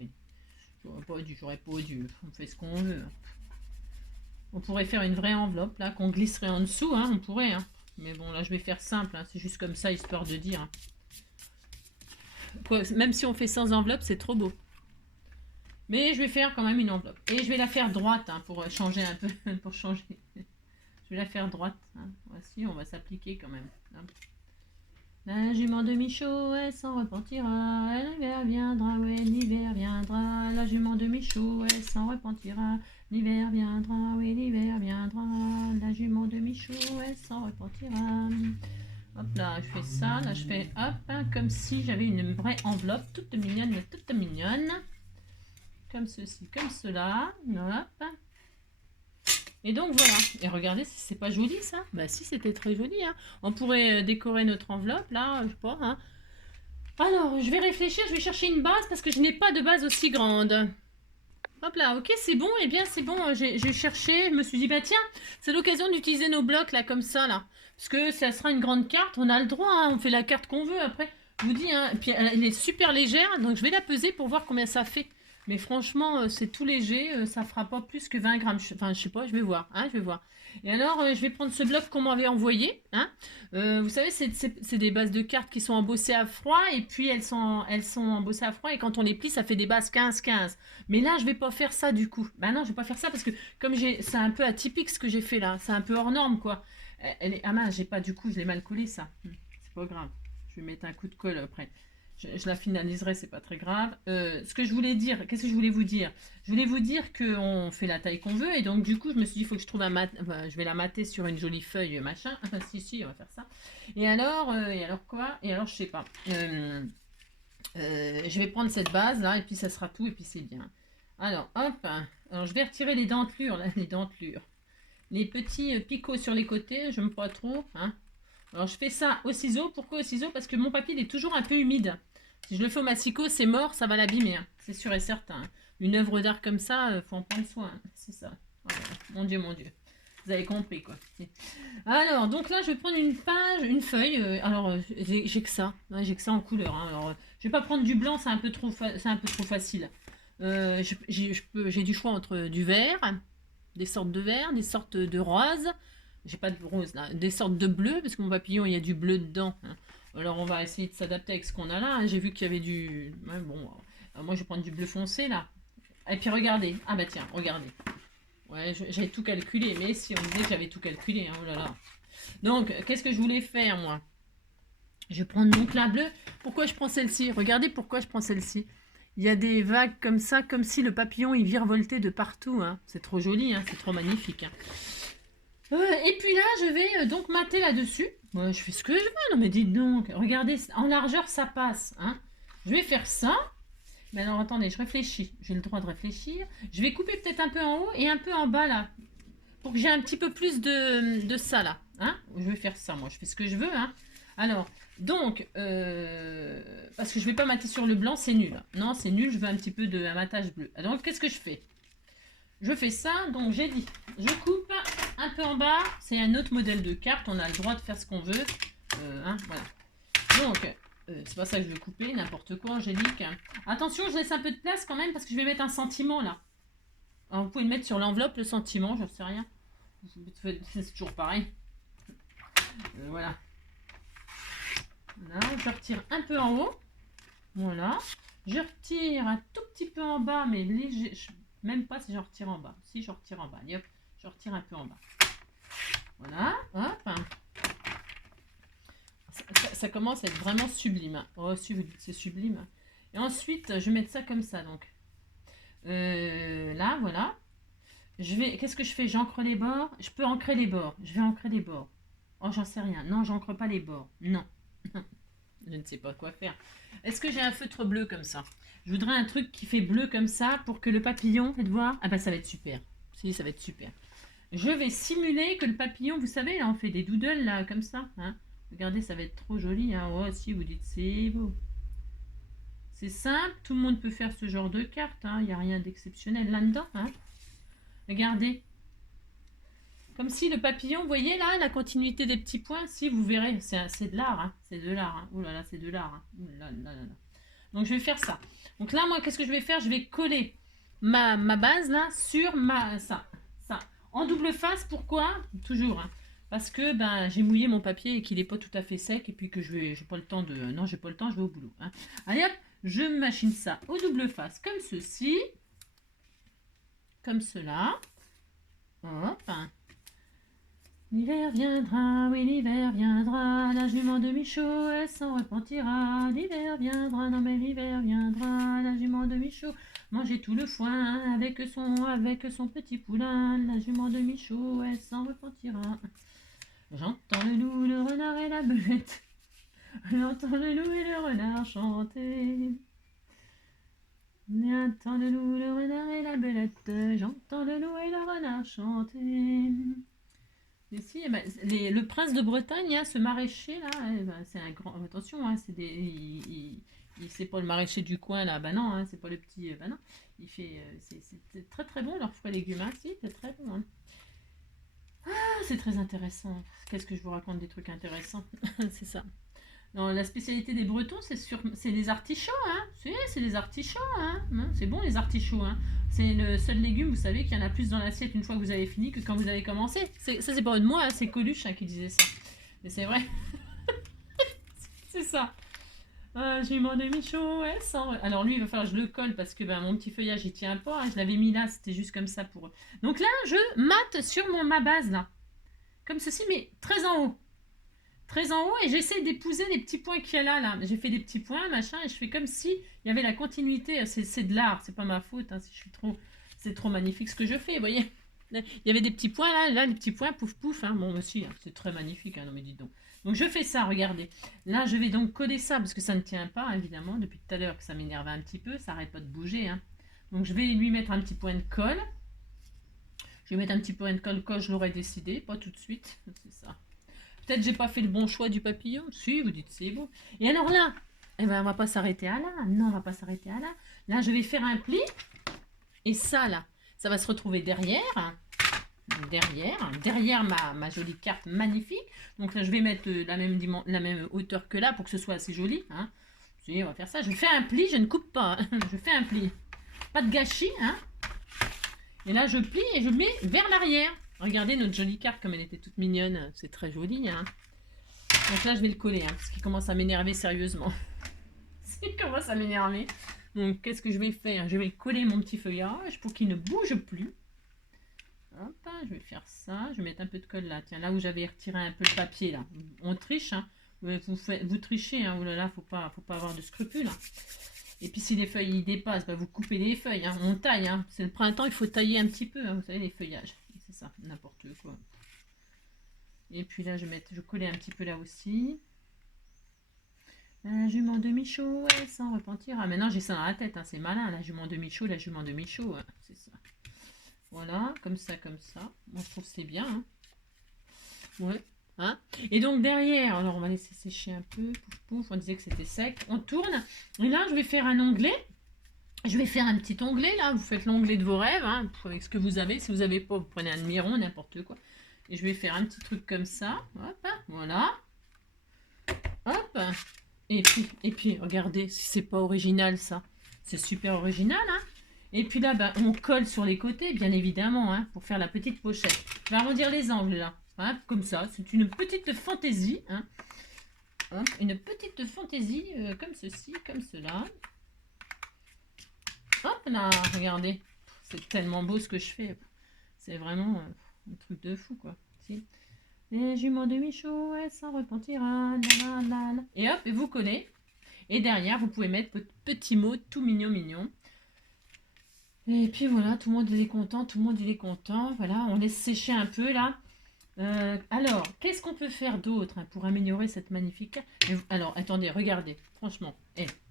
j'aurais pas dû. On fait ce qu'on veut. On pourrait faire une vraie enveloppe, là, qu'on glisserait en dessous, hein. On pourrait, hein. Mais bon, là, je vais faire simple, hein. C'est juste comme ça, histoire de dire, hein. Quoi, même si on fait sans enveloppe, c'est trop beau. Mais je vais faire quand même une enveloppe. Et je vais la faire droite, hein, pour changer un peu. Pour changer. Je vais la faire droite. Hein. Voici, on va s'appliquer quand même. Hein. La jument de Michaud, elle s'en repentira. L'hiver viendra, ouais, l'hiver viendra. La jument de Michaud, elle s'en repentira. L'hiver viendra, oui, l'hiver viendra. La jument de Michaud, elle s'en repentira. Hop là, je fais ça. Là, je fais hop, hein, comme si j'avais une vraie enveloppe toute mignonne, toute mignonne. Comme ceci, comme cela. Hop. Et donc voilà. Et regardez, c'est pas joli ça? Bah si, c'était très joli. Hein. On pourrait décorer notre enveloppe là, je sais pas. Hein. Alors, je vais réfléchir, je vais chercher une base parce que je n'ai pas de base aussi grande. Hop là, ok, c'est bon. Eh bien, c'est bon. J'ai cherché, je me suis dit, bah tiens, c'est l'occasion d'utiliser nos blocs là, comme ça là. Parce que ça sera une grande carte, on a le droit, hein, on fait la carte qu'on veut après. Je vous dis, hein, et puis elle est super légère, donc je vais la peser pour voir combien ça fait. Mais franchement, c'est tout léger, ça fera pas plus que 20 grammes. Enfin, je sais pas, je vais voir. Hein, je vais voir. Et alors, je vais prendre ce bloc qu'on m'avait envoyé. Hein. Vous savez, c'est des bases de cartes qui sont embossées à froid. Et puis, elles sont embossées à froid. Et quand on les plie, ça fait des bases 15-15. Mais là, je vais pas faire ça du coup. Bah non, je vais pas faire ça parce que comme c'est un peu atypique ce que j'ai fait là. C'est un peu hors norme, quoi. Ah mince, j'ai pas du coup, je l'ai mal collé ça. C'est pas grave. Je vais mettre un coup de colle après. Je la finaliserai, c'est pas très grave. Ce que je voulais dire, qu'est-ce que je voulais vous dire? Je voulais vous dire qu'on fait la taille qu'on veut, et donc du coup, je me suis dit, il faut que je trouve un mat. Enfin, je vais la mater sur une jolie feuille, machin. Enfin, si, on va faire ça. Et alors quoi? Et alors, je sais pas. Je vais prendre cette base là, et puis ça sera tout, et puis c'est bien. Alors, hop. Alors, je vais retirer les dentelures, là, les dentelures. Les petits picots sur les côtés, je me pas trop, hein. Alors je fais ça au ciseau. Pourquoi au ciseau? Parce que mon papier il est toujours un peu humide. Si je le fais au massicot, c'est mort, ça va l'abîmer. Hein. C'est sûr et certain. Hein. Une œuvre d'art comme ça, faut en prendre soin. Hein. C'est ça. Voilà. Mon Dieu, mon Dieu. Vous avez compris quoi. Alors, donc là, je vais prendre une page, une feuille. Alors, j'ai que ça. Ouais, j'ai que ça en couleur. Hein. Alors, je vais pas prendre du blanc, c'est un peu trop facile. J'ai du choix entre du vert, des sortes de vert, des sortes de rose. J'ai pas de rose là, des sortes de bleu, parce que mon papillon il y a du bleu dedans. Hein. Alors on va essayer de s'adapter avec ce qu'on a là. Hein. J'ai vu qu'il y avait du. Ouais, bon, moi je vais prendre du bleu foncé là. Et puis regardez. Ah bah tiens, regardez. Ouais, j'avais tout calculé, mais si on disait que j'avais tout calculé, hein, oh là là. Donc, qu'est-ce que je voulais faire moi? Je vais prendre donc la bleue. Pourquoi je prends celle-ci? Regardez pourquoi je prends celle-ci. Il y a des vagues comme ça, comme si le papillon il virevoltait de partout. Hein. C'est trop joli, hein, c'est trop magnifique. Hein. Et puis là, je vais donc mater là-dessus. Moi, je fais ce que je veux. Non, mais dites donc. Regardez, en largeur, ça passe. Hein. Je vais faire ça. Mais alors, attendez, je réfléchis. J'ai le droit de réfléchir. Je vais couper peut-être un peu en haut et un peu en bas, là. Pour que j'ai un petit peu plus de ça, là. Hein. Je vais faire ça, moi. Je fais ce que je veux. Hein. Alors, donc, parce que je ne vais pas mater sur le blanc, c'est nul. Non, c'est nul. Je veux un petit peu de matage bleu. Alors, qu'est-ce que je fais? Je fais ça, donc j'ai dit, je coupe un peu en bas, c'est un autre modèle de carte, on a le droit de faire ce qu'on veut, hein, voilà. Donc, c'est pas ça que je vais couper, n'importe quoi, Angélique. Attention, je laisse un peu de place quand même, parce que je vais mettre un sentiment, là. Alors, vous pouvez le mettre sur l'enveloppe, le sentiment, j'en sais rien. C'est toujours pareil. Voilà. Là, je retire un peu en haut. Voilà. Je retire un tout petit peu en bas, mais léger. Même pas si je retire en bas. Si je retire en bas. Allez hop, je retire un peu en bas. Voilà. Hop. Ça commence à être vraiment sublime. Hein. Oh, si vous dites c'est sublime. Hein. Et ensuite, je vais mettre ça comme ça, donc. Là, voilà. Qu'est-ce que je fais? J'encre les bords. Je peux ancrer les bords. Je vais ancrer les bords. Oh, j'en sais rien. Non, j'encre pas les bords. Non. Je ne sais pas quoi faire. Est-ce que j'ai un feutre bleu comme ça? Je voudrais un truc qui fait bleu comme ça pour que le papillon, faites voir. Ah bah ça va être super. Si, ça va être super. Je vais simuler que le papillon, vous savez, là, on fait des doodles là, comme ça. Hein. Regardez, ça va être trop joli. Hein. Oh, si, vous dites c'est beau. C'est simple, tout le monde peut faire ce genre de carte. Hein. Il n'y a rien d'exceptionnel là-dedans. Hein. Regardez. Comme si le papillon, vous voyez là, la continuité des petits points, si vous verrez, c'est de l'art. Hein. C'est de l'art. Hein. Ouh là là, c'est de l'art. Hein. Ouh là là là là. Donc je vais faire ça. Donc là, moi, qu'est-ce que je vais faire? Je vais coller ma base là sur ça. En double face, pourquoi? Toujours. Hein. Parce que ben, j'ai mouillé mon papier et qu'il n'est pas tout à fait sec et puis que j'ai pas le temps de... Non, j'ai pas le temps, je vais au boulot. Hein. Allez hop, je machine ça au double face comme ceci. Comme cela. Hop. L'hiver viendra, oui l'hiver viendra, la jument de Michaud, elle s'en repentira. L'hiver viendra, non mais l'hiver viendra, la jument de Michaud, manger tout le foin avec son petit poulain. La jument de Michaud, elle s'en repentira. J'entends le loup, le renard et la belette. J'entends le loup et le renard chanter. J'entends le loup, le renard et la belette. J'entends le loup et le renard chanter. Ici, eh ben, le prince de Bretagne, hein, ce maraîcher là, eh ben, c'est un grand. Attention, hein, c'est pas le maraîcher du coin là, bah non, hein, c'est pas le petit. Bah non, il fait. C'est très très bon leurs fruits et légumes, hein, si, c'est très bon. Hein. Ah, c'est très intéressant. Qu'est-ce que je vous raconte des trucs intéressants? C'est ça. Non, la spécialité des Bretons, c'est les artichauts, hein. C'est les artichauts, hein. C'est bon les artichauts, hein. C'est le seul légume, vous savez, qu'il y en a plus dans l'assiette une fois que vous avez fini que quand vous avez commencé. Ça, c'est pas de moi, hein, c'est Coluche hein, qui disait ça. Mais c'est vrai. C'est ça. J'ai mon demi-chaud, ouais, sans... Alors lui, il va falloir que je le colle parce que ben, mon petit feuillage, il tient pas. Hein. Je l'avais mis là, c'était juste comme ça pour... Donc là, je mate sur ma base, là. Comme ceci, mais très en haut. Très en haut et j'essaie d'épouser les petits points qu'il y a là. J'ai fait des petits points, machin, et je fais comme si il y avait la continuité. C'est de l'art, c'est pas ma faute. Hein, si je suis trop, c'est trop magnifique ce que je fais, vous voyez. Il y avait des petits points là, les petits points, pouf pouf. Hein. Bon, aussi, hein, c'est très magnifique. Hein, non mais dites donc. Donc je fais ça, regardez. Là, je vais donc coller ça parce que ça ne tient pas, évidemment, depuis tout à l'heure que ça m'énerve un petit peu, ça arrête pas de bouger. Hein. Donc je vais lui mettre un petit point de colle. Je vais mettre un petit point de colle quand je l'aurais décidé, pas tout de suite. C'est ça. Peut-être j'ai pas fait le bon choix du papillon. Si, vous dites c'est beau. Et alors là, eh ben, on va pas s'arrêter à là. Non, on va pas s'arrêter à là. Là, je vais faire un pli. Et ça, là, ça va se retrouver derrière. Derrière ma jolie carte magnifique. Donc là, je vais mettre la même hauteur que là pour que ce soit assez joli. Hein. On va faire ça. Je fais un pli, je ne coupe pas. Hein. Je fais un pli. Pas de gâchis. Hein. Et là, je plie et je mets vers l'arrière. Regardez notre jolie carte comme elle était toute mignonne. C'est très joli. Hein. Donc là, je vais le coller. Hein, parce qu'il commence à m'énerver sérieusement. Il commence à m'énerver. Donc, qu'est-ce que je vais faire? Je vais coller mon petit feuillage pour qu'il ne bouge plus. Hop, je vais faire ça. Je vais mettre un peu de colle là. Tiens, là où j'avais retiré un peu de papier là. On triche. Hein. Vous trichez. Hein. Oh là là, faut pas avoir de scrupules. Hein. Et puis si les feuilles y dépassent, bah, vous coupez les feuilles. Hein. On taille. Hein. C'est le printemps, il faut tailler un petit peu. Hein. Vous savez, les feuillages. C'est ça, n'importe quoi. Et puis là, je collais un petit peu là aussi. La jument de Michaud, elle s'en repentira. Ah, maintenant, j'ai ça dans la tête. Hein. C'est malin, la jument de Michaud, la jument de Michaud. Hein. C'est ça. Voilà, comme ça, comme ça. Moi, je trouve que c'est bien. Hein. Ouais. Hein. Et donc derrière, alors on va laisser sécher un peu. Pouf, pouf, on disait que c'était sec. On tourne. Et là, je vais faire un onglet. Je vais faire un petit onglet là, vous faites l'onglet de vos rêves, hein, avec ce que vous avez. Si vous n'avez pas, vous prenez un demi-rond, n'importe quoi. Et je vais faire un petit truc comme ça. Hop, voilà. Hop. Et puis, regardez, si c'est pas original ça. C'est super original, hein. Et puis là, ben, on colle sur les côtés, bien évidemment, hein, pour faire la petite pochette. Je vais arrondir les angles là. Hein, comme ça. C'est une petite fantaisie. Hein. Hop, une petite fantaisie comme ceci, comme cela. Hop là, regardez. C'est tellement beau ce que je fais. C'est vraiment un truc de fou, quoi. Si. Les jumeaux de Michou, elle s'en repentira. Et hop, et vous collez. Et derrière, vous pouvez mettre votre petit mot tout mignon, mignon. Et puis voilà, tout le monde il est content, tout le monde il est content. Voilà, on laisse sécher un peu là. Alors, qu'est-ce qu'on peut faire d'autre pour améliorer cette magnifique... Alors, attendez, regardez, franchement,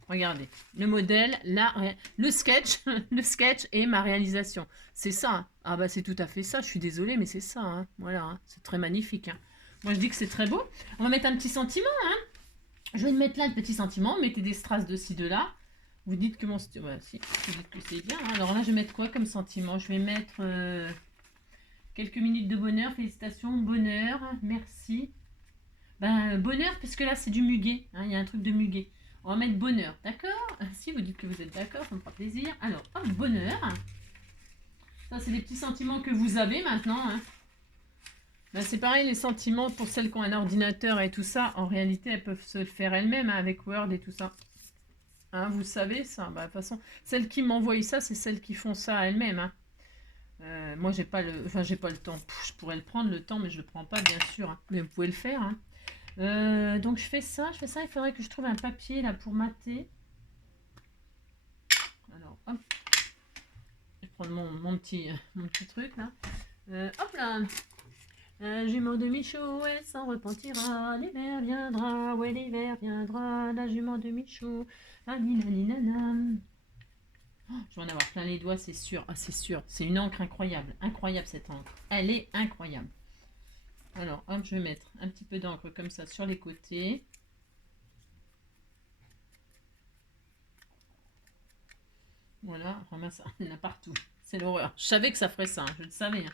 regardez, le modèle, là, le sketch, le sketch et ma réalisation. C'est ça, hein. Ah bah c'est tout à fait ça, je suis désolée, mais c'est ça, hein. Voilà, hein. C'est très magnifique. Hein. Moi je dis que c'est très beau. On va mettre un petit sentiment, hein. Je vais mettre là le petit sentiment, mettez des strass de ci, de là. Vous dites que mon... Ouais, si, vous dites que c'est bien. Hein. Alors là, je vais mettre quoi comme sentiment? Je vais mettre... Quelques minutes de bonheur, félicitations, bonheur, merci. Ben, bonheur, puisque là c'est du muguet, hein, il y a un truc de muguet. On va mettre bonheur, d'accord? Si vous dites que vous êtes d'accord, ça me fera plaisir. Alors, hop, bonheur. Ça, c'est les petits sentiments que vous avez maintenant. Hein. Ben, c'est pareil, les sentiments pour celles qui ont un ordinateur et tout ça, en réalité, elles peuvent se le faire elles-mêmes hein, avec Word et tout ça. Hein, vous savez ça. Ben, de toute façon, celles qui m'envoient ça, c'est celles qui font ça elles-mêmes. Hein. Moi, j'ai pas le temps. Je pourrais le prendre le temps, mais je le prends pas, bien sûr. Hein. Mais vous pouvez le faire. Hein. Donc, je fais ça. Il faudrait que je trouve un papier là pour mater. Alors, hop. Je vais prendre mon petit truc là. Hop là. Jument de Michaud, elle s'en repentira. L'hiver viendra. Ouais, l'hiver viendra. La jument de Michaud. La nanana. Je vais en avoir plein les doigts, c'est sûr. Ah, c'est sûr. C'est une encre incroyable. Incroyable cette encre. Elle est incroyable. Alors, hop, je vais mettre un petit peu d'encre comme ça sur les côtés. Voilà, vraiment ça, il y en a partout. C'est l'horreur. Je savais que ça ferait ça, hein, je le savais. Hein.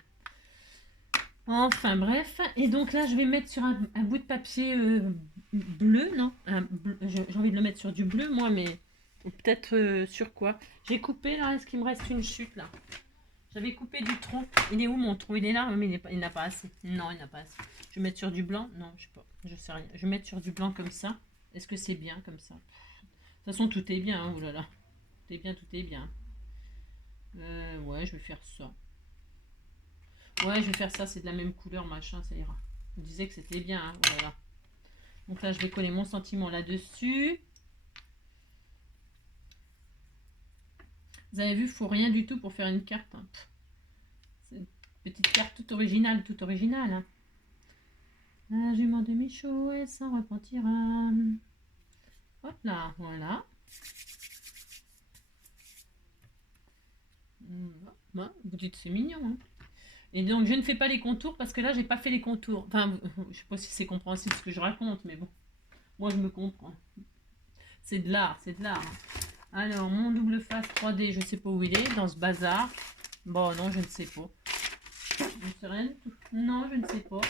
Enfin, bref. Et donc là, je vais mettre sur un bout de papier bleu, non j'ai envie de le mettre sur du bleu, moi, mais... Peut-être sur quoi? J'ai coupé là, est-ce qu'il me reste une chute là? J'avais coupé du tronc. Il est où mon tronc? Il est là, mais il n'a pas assez. Non, il n'a pas assez. Je vais mettre sur du blanc. Non, je sais pas. Je sais rien. Je vais mettre sur du blanc comme ça. Est-ce que c'est bien comme ça? De toute façon, tout est bien. Hein, oh là là. Tout est bien, tout est bien. Ouais, je vais faire ça. Ouais, je vais faire ça. C'est de la même couleur, machin, ça ira. Je disais que c'était bien. Hein, oh là là. Donc là, je vais coller mon sentiment là-dessus. Vous avez vu, il faut rien du tout pour faire une carte. Hein. C'est une petite carte toute originale, toute originale. Hein. La jument de Michaud, elle s'en repentira. Hop là, voilà. Bah, vous dites c'est mignon. Hein. Et donc, je ne fais pas les contours parce que là, j'ai pas fait les contours. Enfin, je sais pas si c'est compréhensible ce que je raconte, mais bon. Moi, je me comprends. C'est de l'art, c'est de l'art. Hein. Alors, mon double face 3D, je ne sais pas où il est, dans ce bazar. Bon, non, je ne sais pas. Je ne sais rien du tout. Non, je ne sais pas.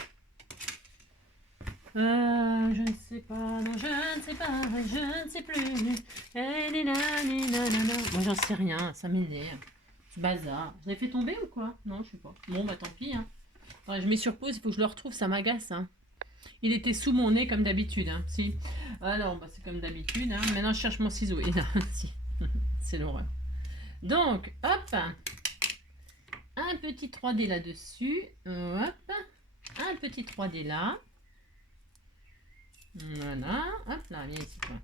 Je ne sais pas, non, je ne sais pas, je ne sais plus. Moi, j'en sais rien, ça m'énerve. Ce bazar. Je l'ai fait tomber ou quoi? Non, je sais pas. Bon, bah tant pis. Hein. Enfin, je mets sur pause, il faut que je le retrouve, ça m'agace. Hein. Il était sous mon nez comme d'habitude. Hein. Si. Alors, bah, c'est comme d'habitude. Hein. Maintenant, je cherche mon ciseau. Et là, si. C'est l'horreur. Donc, hop. Un petit 3D là-dessus. Hop. Un petit 3D là. Voilà. Hop là, viens ici, toi.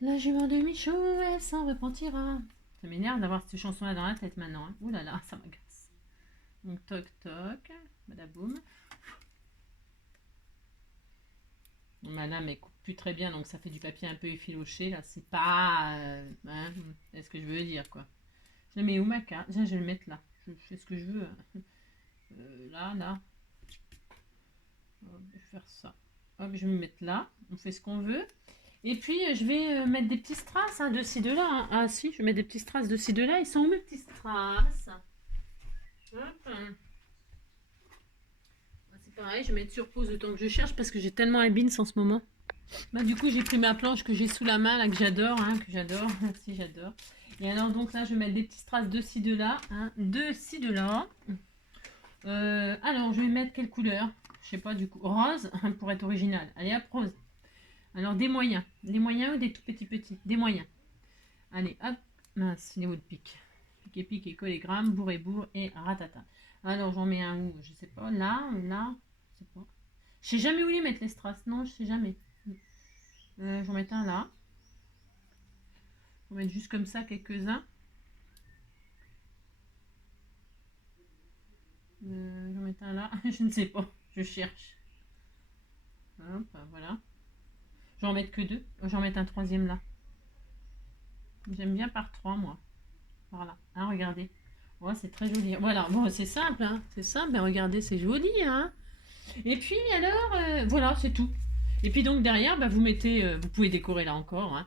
La jument de Michaud, elle s'en repentira. Ça m'énerve d'avoir cette chanson-là dans la tête maintenant. Hein. Ouh là là, ça m'agace. Donc, toc toc. Badaboum. Ma lame elle coupe plus très bien, donc ça fait du papier un peu effiloché. Là, c'est pas. Hein, c'est ce que je veux dire, quoi. Je la mets où ma carte? Je vais le mettre là. Je fais ce que je veux. Là, là. Hop, je vais faire ça. Hop, je vais me mettre là. On fait ce qu'on veut. Et puis, je vais mettre des petits strass hein, de ci, de là. Hein. Ah, si, je vais mettre des petits strass de ci, de là. Ils sont où mes petits strass? Hop. C'est pareil, je vais mettre sur pause le temps que je cherche parce que j'ai tellement un bins en ce moment. Bah, du coup, j'ai pris ma planche que j'ai sous la main, là, que j'adore. Hein, que j'adore. Si, j'adore. Et alors, donc là, je vais mettre des petits strass de ci, de là. Hein, de ci, de là. Alors, je vais mettre quelle couleur? Je sais pas, du coup. Rose, pour être original. Allez, hop, rose. Alors, des moyens. Des moyens ou des tout petits petits? Des moyens. Allez, hop. Mince, il est où le pic? pique, collégramme, bourre et bourre et ratata. Alors j'en mets un où? Je sais pas. Là, je sais pas. Je sais jamais où les mettre les strass. Non, je sais jamais. J'en mets un là. On va mettre juste comme ça quelques-uns. J'en mets un là. Je ne sais pas. Je cherche. Hop, voilà. J'en mets que deux. J'en mets un troisième là. J'aime bien par trois, moi. Voilà. Hein, regardez. Ouais, c'est très joli. Voilà. Bon, c'est simple. Hein. C'est simple. Mais regardez, c'est joli. Hein. Et puis, alors, voilà, c'est tout. Et puis, donc, derrière, bah, vous mettez... vous pouvez décorer là encore. Hein.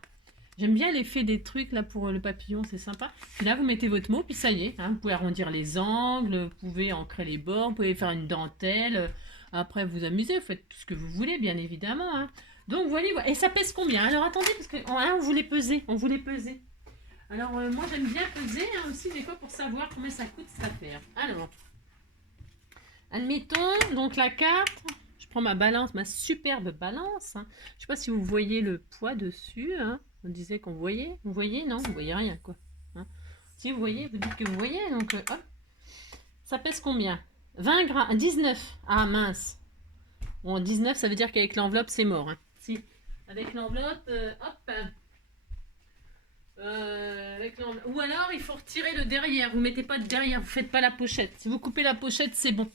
J'aime bien l'effet des trucs là pour le papillon, c'est sympa. Puis là, vous mettez votre mot, puis ça y est. Hein, vous pouvez arrondir les angles, vous pouvez ancrer les bords, vous pouvez faire une dentelle. Après, vous amusez, vous faites tout ce que vous voulez, bien évidemment. Hein. Donc voilà, voilà. Et ça pèse combien? Alors attendez, parce que on voulait peser, on voulait peser. Alors moi j'aime bien peser hein, aussi des fois pour savoir combien ça coûte cette affaire. Alors, admettons donc la carte. Je prends ma balance, ma superbe balance. Hein. Je sais pas si vous voyez le poids dessus. Hein. On disait qu'on voyait. Vous voyez? Non, vous voyez rien quoi. Hein. Si vous voyez, vous dites que vous voyez. Donc hop. Ça pèse combien? 20 grammes. 19. Ah mince. Bon, 19, ça veut dire qu'avec l'enveloppe, c'est mort. Hein. Si. Avec l'enveloppe, hop. Ou alors, il faut retirer le derrière. Vous mettez pas de derrière, vous faites pas la pochette. Si vous coupez la pochette, c'est bon.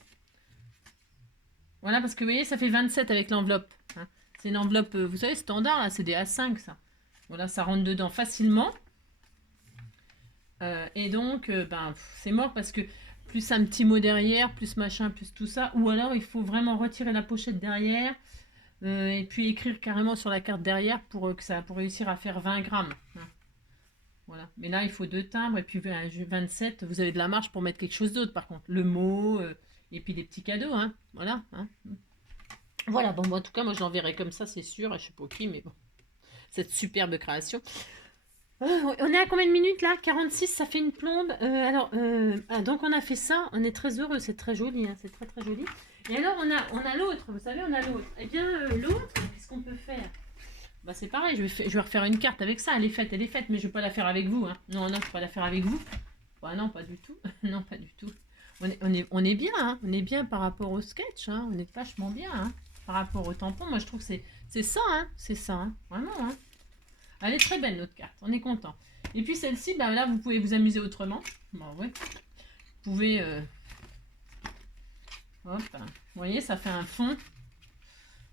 Voilà, parce que vous voyez, ça fait 27 avec l'enveloppe. Hein. C'est une enveloppe, vous savez, standard, là, c'est des A5, ça. Voilà, ça rentre dedans facilement. Et donc, ben, c'est mort parce que plus un petit mot derrière, plus machin, plus tout ça. Ou alors, il faut vraiment retirer la pochette derrière et puis écrire carrément sur la carte derrière pour réussir à faire 20 grammes. Hein. Voilà. Mais là, il faut deux timbres et puis 27, vous avez de la marge pour mettre quelque chose d'autre, par contre. Le mot et puis des petits cadeaux. Hein. Voilà. Hein. Voilà, bon, en tout cas, moi, je l'enverrai comme ça, c'est sûr. Et je sais pas qui, mais bon. Cette superbe création. On est à combien de minutes là? 46, ça fait une plombe. Donc on a fait ça, on est très heureux, c'est très joli, hein, c'est très très joli. Et alors on a l'autre, vous savez, on a l'autre. Eh bien l'autre, qu'est-ce qu'on peut faire? Bah c'est pareil, je vais refaire une carte avec ça, elle est faite, mais je vais pas la faire avec vous. Hein. Non, je vais pas la faire avec vous. Bah non, pas du tout. Non, pas du tout. On est bien, hein. On est bien par rapport au sketch, hein. On est vachement bien, hein. Par rapport au tampon. Moi je trouve que c'est ça, hein. C'est ça, hein. Vraiment, hein. Elle est très belle notre carte, on est content. Et puis celle-ci, bah là vous pouvez vous amuser autrement. Bon, ouais. Vous pouvez, hop, vous voyez, ça fait un fond.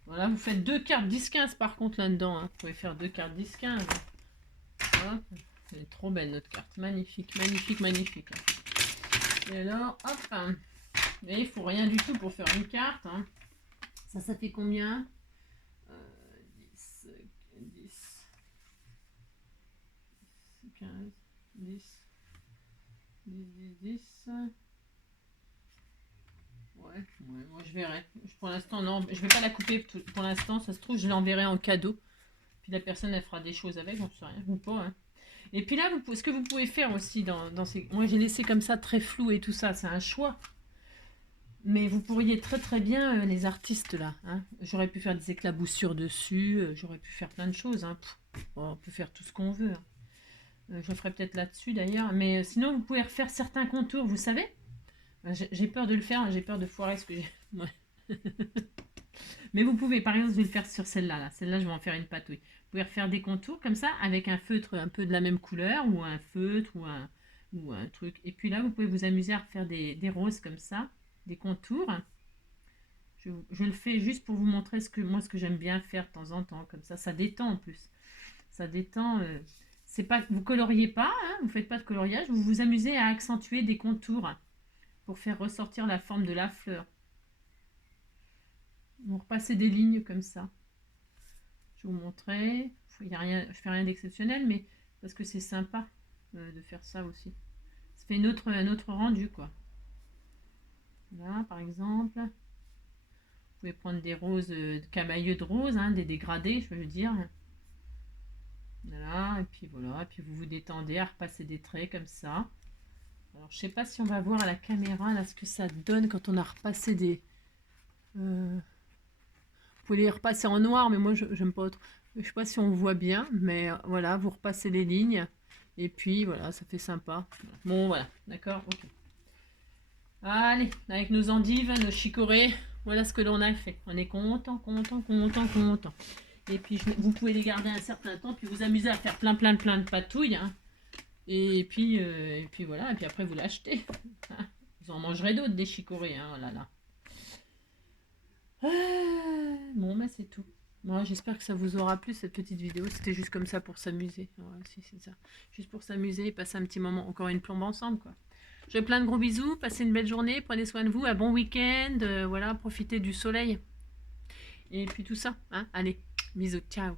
Voilà, vous faites deux cartes 10-15 par contre là-dedans. Hein. Vous pouvez faire deux cartes 10-15. Hop, elle est trop belle notre carte, magnifique, magnifique, magnifique. Et alors, hop, vous voyez, il faut rien du tout pour faire une carte. Hein. Ça fait combien 10, 15, 10, 10. Ouais, moi je verrai. Pour l'instant, non, je vais pas la couper pour l'instant. Ça se trouve, je l'enverrai en cadeau. Puis la personne, elle fera des choses avec, on ne sait rien, ou pas. Hein. Et puis là, ce que vous pouvez faire aussi dans ces... Moi, j'ai laissé comme ça, très flou et tout ça, c'est un choix. Mais vous pourriez très très bien, les artistes là. Hein. J'aurais pu faire des éclaboussures dessus, j'aurais pu faire plein de choses. Hein. Bon, on peut faire tout ce qu'on veut. Hein. Je le ferai peut-être là-dessus d'ailleurs. Mais sinon, vous pouvez refaire certains contours, vous savez. J'ai peur de le faire, j'ai peur de foirer ce que j'ai. Ouais. Mais vous pouvez, par exemple, je vais le faire sur celle-là. Là. Celle-là, je vais en faire une patouille. Vous pouvez refaire des contours comme ça, avec un feutre un peu de la même couleur, ou un feutre, ou un truc. Et puis là, vous pouvez vous amuser à refaire des roses comme ça, des contours. Je le fais juste pour vous montrer ce que j'aime bien faire de temps en temps, comme ça. Ça détend en plus. Ça détend. C'est pas, vous coloriez pas, hein, vous faites pas de coloriage, vous vous amusez à accentuer des contours pour faire ressortir la forme de la fleur. Vous repassez des lignes comme ça. Je vais vous montrer. Il y a rien, je fais rien d'exceptionnel, mais parce que c'est sympa de faire ça aussi. Ça fait un autre rendu, quoi. Là, par exemple. Vous pouvez prendre des roses, camailleux de rose, hein, des dégradés, je veux dire. Voilà, et puis voilà. Et puis vous vous détendez à repasser des traits comme ça. Alors, je sais pas si on va voir à la caméra là ce que ça donne quand on a repassé des... Vous pouvez les repasser en noir, mais moi, j'aime pas autre. Je sais pas si on voit bien, mais voilà, vous repassez les lignes. Et puis voilà, ça fait sympa. Bon voilà, d'accord, ok. Allez, avec nos endives, nos chicorées, voilà ce que l'on a fait. On est content, content, content, content. Et puis vous pouvez les garder un certain temps, puis vous amuser à faire plein, plein, plein de patouilles. Hein. Et puis voilà, et puis après vous l'achetez. Vous en mangerez d'autres des chicorées, hein, oh là là. Bon, bah c'est tout. Moi, j'espère que ça vous aura plu cette petite vidéo. C'était juste comme ça pour s'amuser. Ouais, si, c'est ça. Juste pour s'amuser et passer un petit moment, encore une plombe ensemble, quoi. Je vous fais plein de gros bisous. Passez une belle journée. Prenez soin de vous. Un bon week-end. Voilà, profitez du soleil. Et puis tout ça. Hein. Allez, bisous. Ciao.